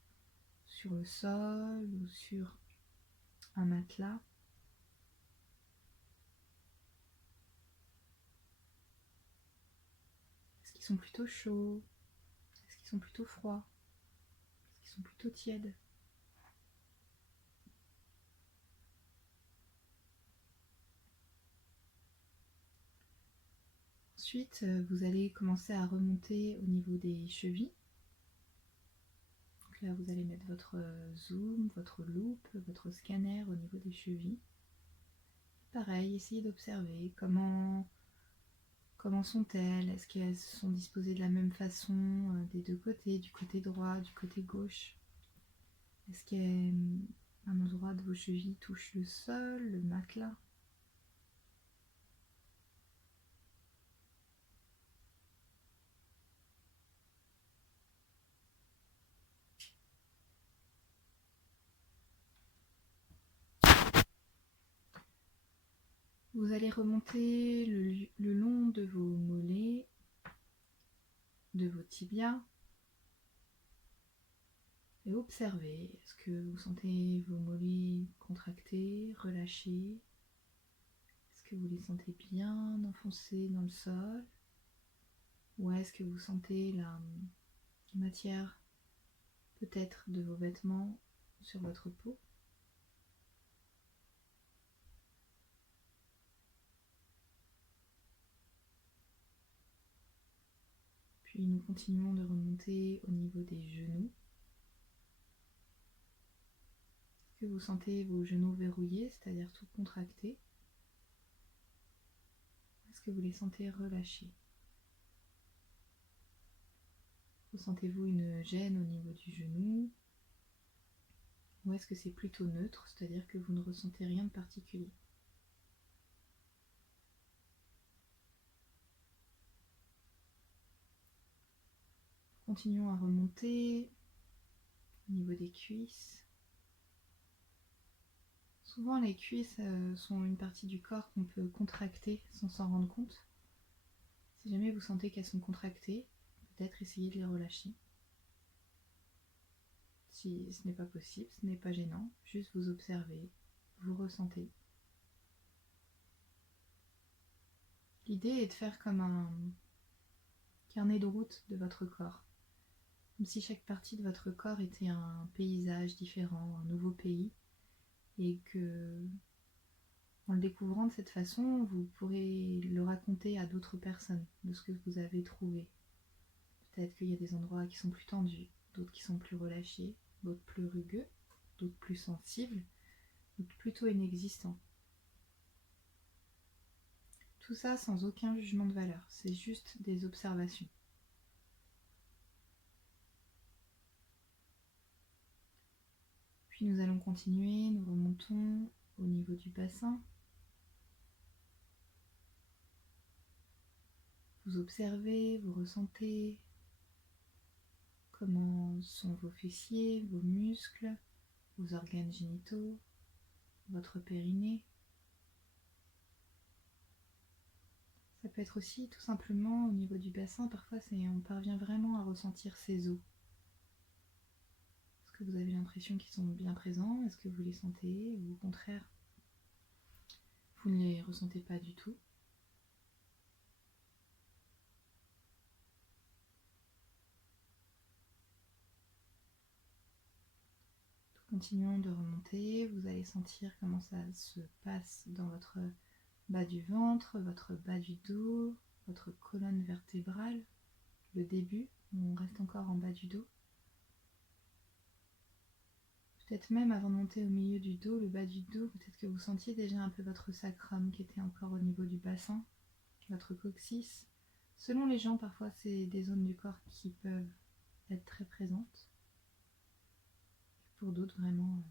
sur le sol ou sur un matelas? Est-ce qu'ils sont plutôt chauds? Est-ce qu'ils sont plutôt froids? Est-ce qu'ils sont plutôt tièdes? Ensuite, vous allez commencer à remonter au niveau des chevilles. Donc là, vous allez mettre votre zoom, votre loupe, votre scanner au niveau des chevilles. Pareil, essayez d'observer comment sont-elles. Est-ce qu'elles sont disposées de la même façon des deux côtés, du côté droit, du côté gauche? Est-ce qu'un endroit de vos chevilles touche le sol, le matelas? Vous allez remonter le long de vos mollets, de vos tibias, et observez. Est-ce que vous sentez vos mollets contractés, relâchés? Est-ce que vous les sentez bien enfoncés dans le sol? Ou est-ce que vous sentez la matière peut-être de vos vêtements sur votre peau? Puis nous continuons de remonter au niveau des genoux. Est-ce que vous sentez vos genoux verrouillés, c'est-à-dire tout contractés? Est-ce que vous les sentez relâchés? Ressentez-vous une gêne au niveau du genou? Ou est-ce que c'est plutôt neutre, c'est-à-dire que vous ne ressentez rien de particulier? Continuons à remonter au niveau des cuisses. Souvent les cuisses sont une partie du corps qu'on peut contracter sans s'en rendre compte. Si jamais vous sentez qu'elles sont contractées, peut-être essayez de les relâcher. Si ce n'est pas possible, ce n'est pas gênant, juste vous observez, vous ressentez. L'idée est de faire comme un carnet de route de votre corps. Comme si chaque partie de votre corps était un paysage différent, un nouveau pays, et que, en le découvrant de cette façon, vous pourrez le raconter à d'autres personnes de ce que vous avez trouvé. Peut-être qu'il y a des endroits qui sont plus tendus, d'autres qui sont plus relâchés, d'autres plus rugueux, d'autres plus sensibles, d'autres plutôt inexistants. Tout ça sans aucun jugement de valeur, c'est juste des observations. Puis nous allons continuer, nous remontons au niveau du bassin. Vous observez, vous ressentez comment sont vos fessiers, vos muscles, vos organes génitaux, votre périnée. Ça peut être aussi tout simplement au niveau du bassin, parfois on parvient vraiment à ressentir ses os. Est-ce que vous avez l'impression qu'ils sont bien présents? Est-ce que vous les sentez? Ou au contraire, vous ne les ressentez pas du tout? Continuons de remonter, vous allez sentir comment ça se passe dans votre bas du ventre, votre bas du dos, votre colonne vertébrale, le début, on reste encore en bas du dos. Peut-être même avant de monter au milieu du dos, le bas du dos, peut-être que vous sentiez déjà un peu votre sacrum qui était encore au niveau du bassin, votre coccyx. Selon les gens, parfois c'est des zones du corps qui peuvent être très présentes. Pour d'autres, vraiment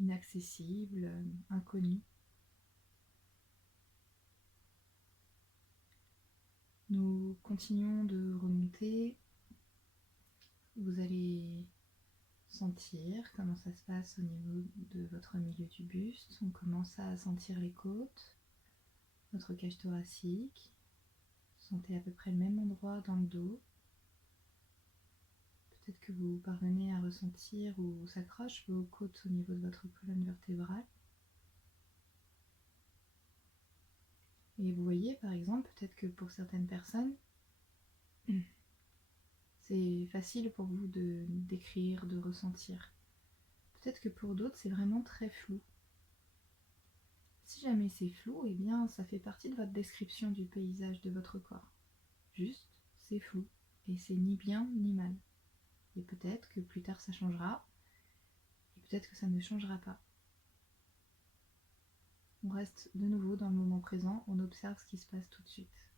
inaccessibles, inconnues. Nous continuons de remonter. Vous allez sentir comment ça se passe au niveau de votre milieu du buste. On commence à sentir les côtes, votre cage thoracique. Sentez à peu près le même endroit dans le dos. Peut-être que vous parvenez à ressentir où s'accrochent vos côtes au niveau de votre colonne vertébrale. Et vous voyez par exemple, peut-être que pour certaines personnes, c'est facile pour vous de décrire, de ressentir. Peut-être que pour d'autres, c'est vraiment très flou. Si jamais c'est flou, eh bien ça fait partie de votre description du paysage de votre corps. Juste, c'est flou, et c'est ni bien ni mal. Et peut-être que plus tard ça changera, et peut-être que ça ne changera pas. On reste de nouveau dans le moment présent, on observe ce qui se passe tout de suite.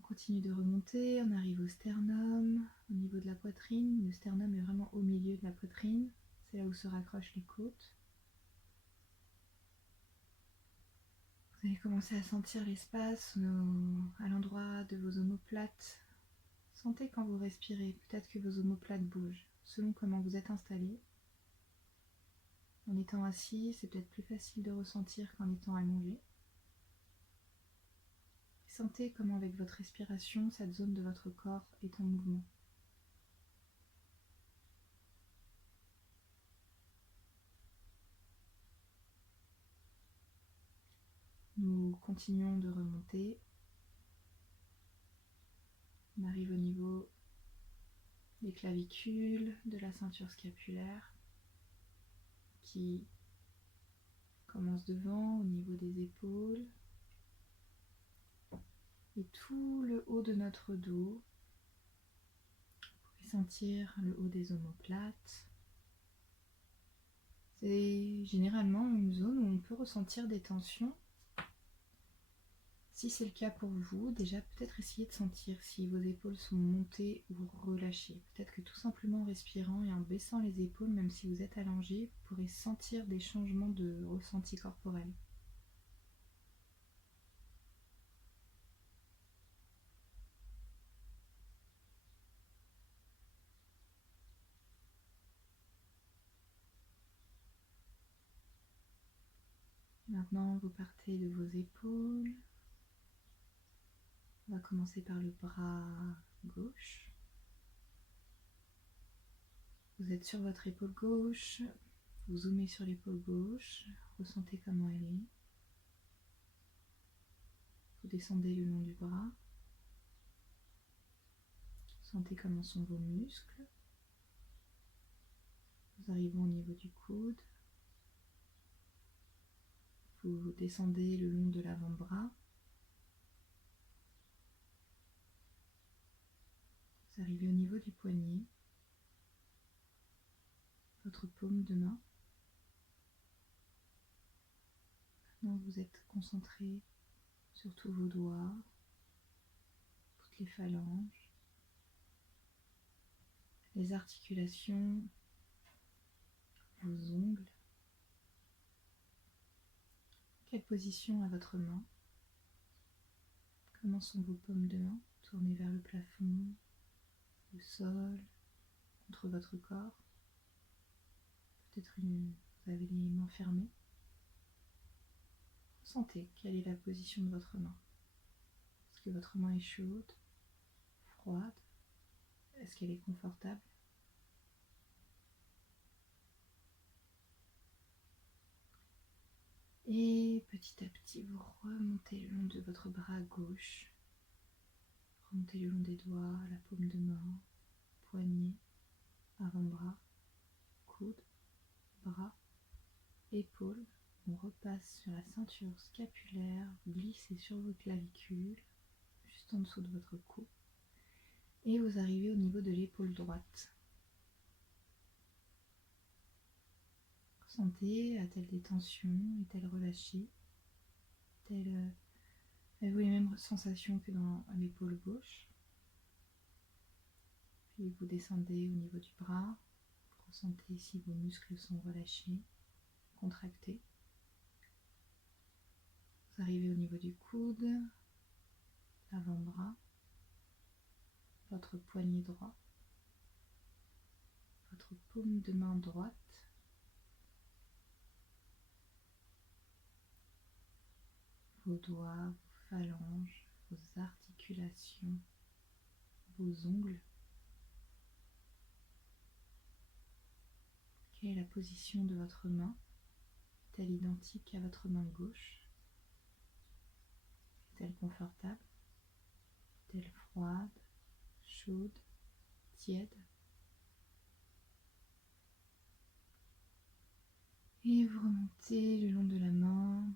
On continue de remonter, on arrive au sternum, au niveau de la poitrine. Le sternum est vraiment au milieu de la poitrine, c'est là où se raccrochent les côtes. Vous allez commencer à sentir l'espace à l'endroit de vos omoplates. Sentez quand vous respirez, peut-être que vos omoplates bougent, selon comment vous êtes installé. En étant assis, c'est peut-être plus facile de ressentir qu'en étant allongé. Sentez comment avec votre respiration, cette zone de votre corps est en mouvement. Nous continuons de remonter. On arrive au niveau des clavicules, de la ceinture scapulaire qui commence devant, au niveau des épaules et tout le haut de notre dos. Vous pouvez sentir le haut des omoplates. C'est généralement une zone où on peut ressentir des tensions. Si c'est le cas pour vous, déjà peut-être essayer de sentir si vos épaules sont montées ou relâchées. Peut-être que tout simplement en respirant et en baissant les épaules, même si vous êtes allongé, vous pourrez sentir des changements de ressenti corporel. Maintenant, vous partez de vos épaules. On va commencer par le bras gauche. Vous êtes sur votre épaule gauche. Vous zoomez sur l'épaule gauche. Ressentez comment elle est. Vous descendez le long du bras. Sentez comment sont vos muscles. Nous arrivons au niveau du coude. Vous descendez le long de l'avant-bras. Vous arrivez au niveau du poignet. Votre paume de main. Maintenant, vous êtes concentré sur tous vos doigts, toutes les phalanges, les articulations, vos ongles. Quelle position a votre main? Comment sont vos paumes de main? Tournées vers le plafond, le sol, contre votre corps. Peut-être vous avez les mains fermées. Ressentez quelle est la position de votre main. Est-ce que votre main est chaude, froide? Est-ce qu'elle est confortable? Et petit à petit, vous remontez le long de votre bras gauche. Remontez le long des doigts, la paume de main, poignet, avant-bras, coude, bras, épaule. On repasse sur la ceinture scapulaire, vous glissez sur vos clavicules, juste en dessous de votre cou. Et vous arrivez au niveau de l'épaule droite. Ressentez, a-t-elle des tensions? Est-elle relâchée? Avez-vous les mêmes sensations que dans l'épaule gauche? Puis vous descendez au niveau du bras. Vous ressentez si vos muscles sont relâchés, contractés. Vous arrivez au niveau du coude, l'avant-bras, votre poignet droit, votre paume de main droite, vos doigts, vos phalanges, vos articulations, vos ongles. Quelle est la position de votre main? Est-elle identique à votre main gauche? Est-elle confortable? Est-elle froide, chaude, tiède? Et vous remontez le long de la main.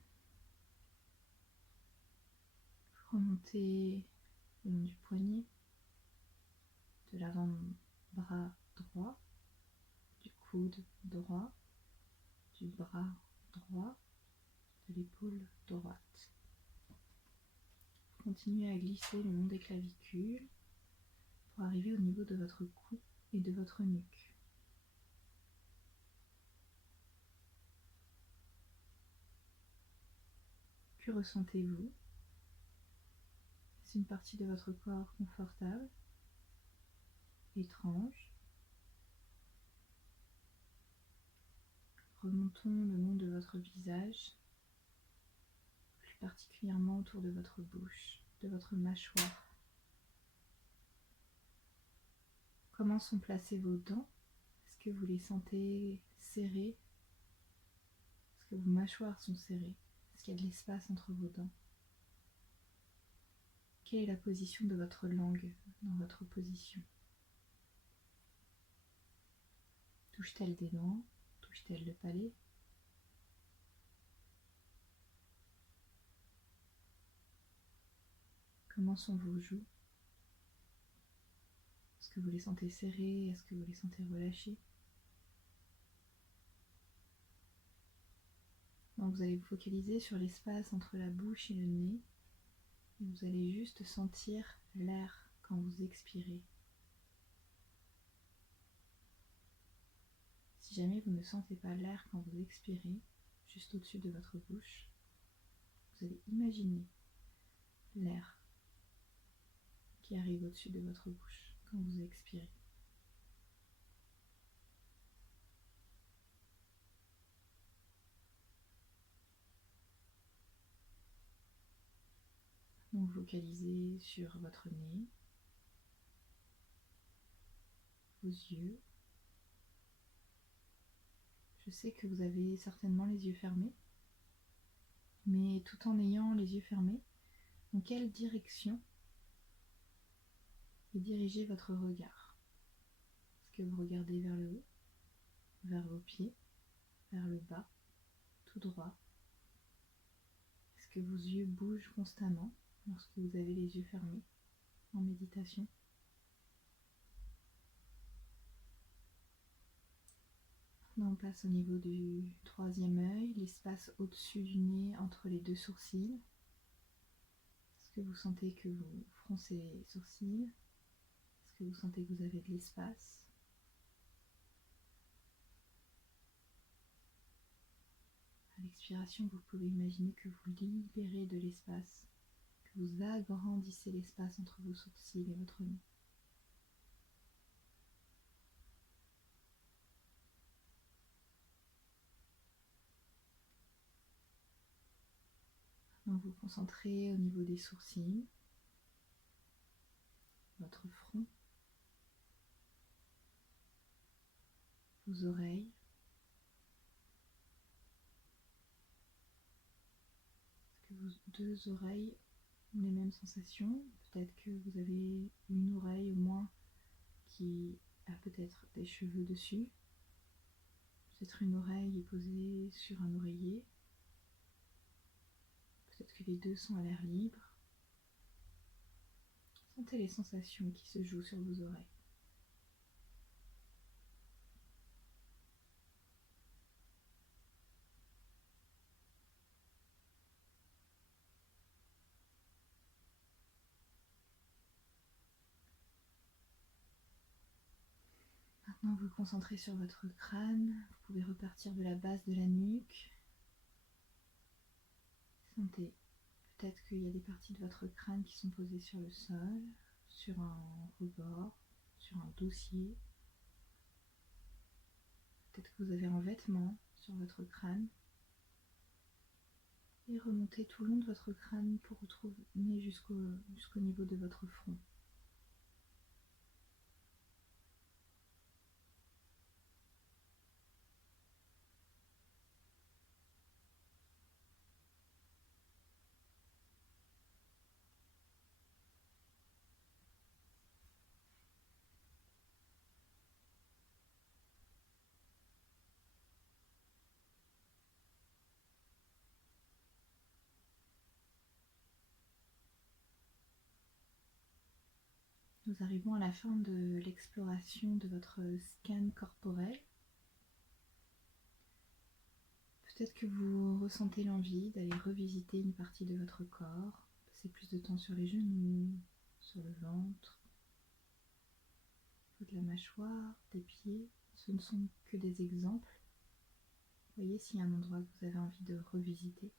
Vous remontez le long du poignet, de l'avant-bras droit, du coude droit, du bras droit, de l'épaule droite. Continuez à glisser le long des clavicules pour arriver au niveau de votre cou et de votre nuque. Que ressentez-vous? C'est une partie de votre corps confortable, étrange. Remontons le long de votre visage, plus particulièrement autour de votre bouche, de votre mâchoire. Comment sont placées vos dents? Est-ce que vous les sentez serrées? Est-ce que vos mâchoires sont serrées? Est-ce qu'il y a de l'espace entre vos dents? Quelle est la position de votre langue dans votre position? Touche-t-elle des dents? Touche-t-elle le palais? Comment sont vos joues? Est-ce que vous les sentez serrées? Est-ce que vous les sentez relâchées? Donc vous allez vous focaliser sur l'espace entre la bouche et le nez. Et vous allez juste sentir l'air quand vous expirez. Si jamais vous ne sentez pas l'air quand vous expirez, juste au-dessus de votre bouche, vous allez imaginer l'air qui arrive au-dessus de votre bouche quand vous expirez. Donc vocalisez sur votre nez, vos yeux. Je sais que vous avez certainement les yeux fermés, mais tout en ayant les yeux fermés, dans quelle direction est dirigé votre regard? Est-ce que vous regardez vers le haut, vers vos pieds, vers le bas, tout droit? Est-ce que vos yeux bougent constamment lorsque vous avez les yeux fermés en méditation? Maintenant, on passe au niveau du troisième œil, l'espace au-dessus du nez entre les deux sourcils. Est-ce que vous sentez que vous froncez les sourcils? Est-ce que vous sentez que vous avez de l'espace? À l'expiration, vous pouvez imaginer que vous libérez de l'espace, que vous agrandissez l'espace entre vos sourcils et votre nez. Maintenant, vous concentrez au niveau des sourcils, votre front, vos oreilles. Est-ce que vos deux oreilles ont les mêmes sensations? Peut-être que vous avez une oreille au moins qui a peut-être des cheveux dessus. Peut-être une oreille est posée sur un oreiller. Peut-être que les deux sont à l'air libre. Sentez les sensations qui se jouent sur vos oreilles. Maintenant, vous concentrez sur votre crâne. Vous pouvez repartir de la base de la nuque. Sentez peut-être qu'il y a des parties de votre crâne qui sont posées sur le sol, sur un rebord, sur un dossier. Peut-être que vous avez un vêtement sur votre crâne. Et remontez tout le long de votre crâne pour retourner jusqu'au niveau de votre front. nous arrivons à la fin de l'exploration de votre scan corporel. Peut-être que vous ressentez l'envie d'aller revisiter une partie de votre corps, passer plus de temps sur les genoux, sur le ventre, au niveau de la mâchoire, des pieds. Ce ne sont que des exemples. Voyez s'il y a un endroit que vous avez envie de revisiter.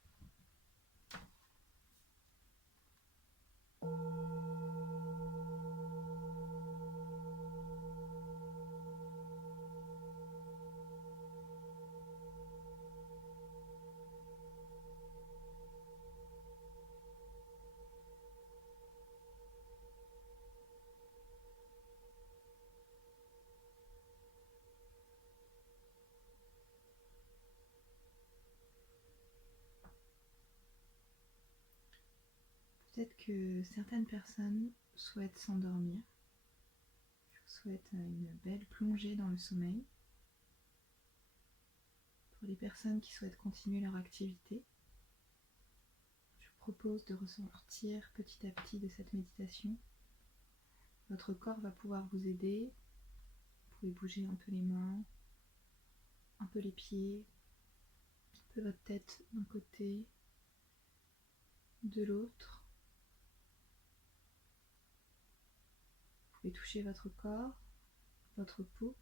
Peut-être que certaines personnes souhaitent s'endormir. Je vous souhaite une belle plongée dans le sommeil. Pour les personnes qui souhaitent continuer leur activité, je vous propose de ressortir petit à petit de cette méditation. Votre corps va pouvoir vous aider. Vous pouvez bouger un peu les mains, un peu les pieds, un peu votre tête d'un côté, de l'autre. Vous pouvez toucher votre corps, votre peau.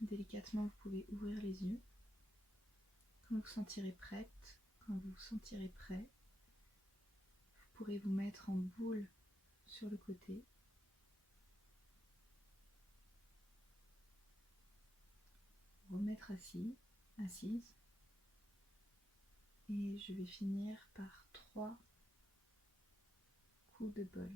Délicatement, vous pouvez ouvrir les yeux. Quand vous sentirez prête, quand vous vous sentirez prêt, vous pourrez vous mettre en boule sur le côté. Remettre assis, assise. Et je vais finir par 3 coups de bol.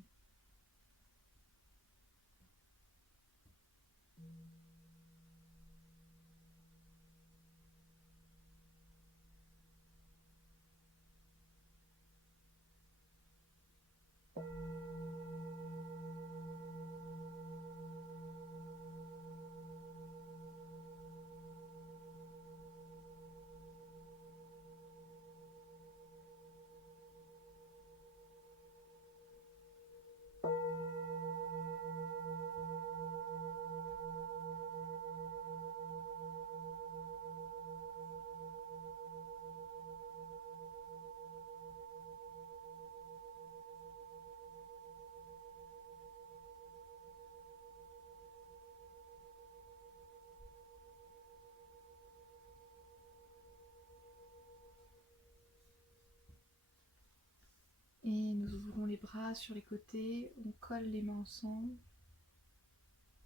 Et nous ouvrons les bras sur les côtés, on colle les mains ensemble,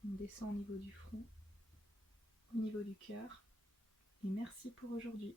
on descend au niveau du front, au niveau du cœur. Et merci pour aujourd'hui.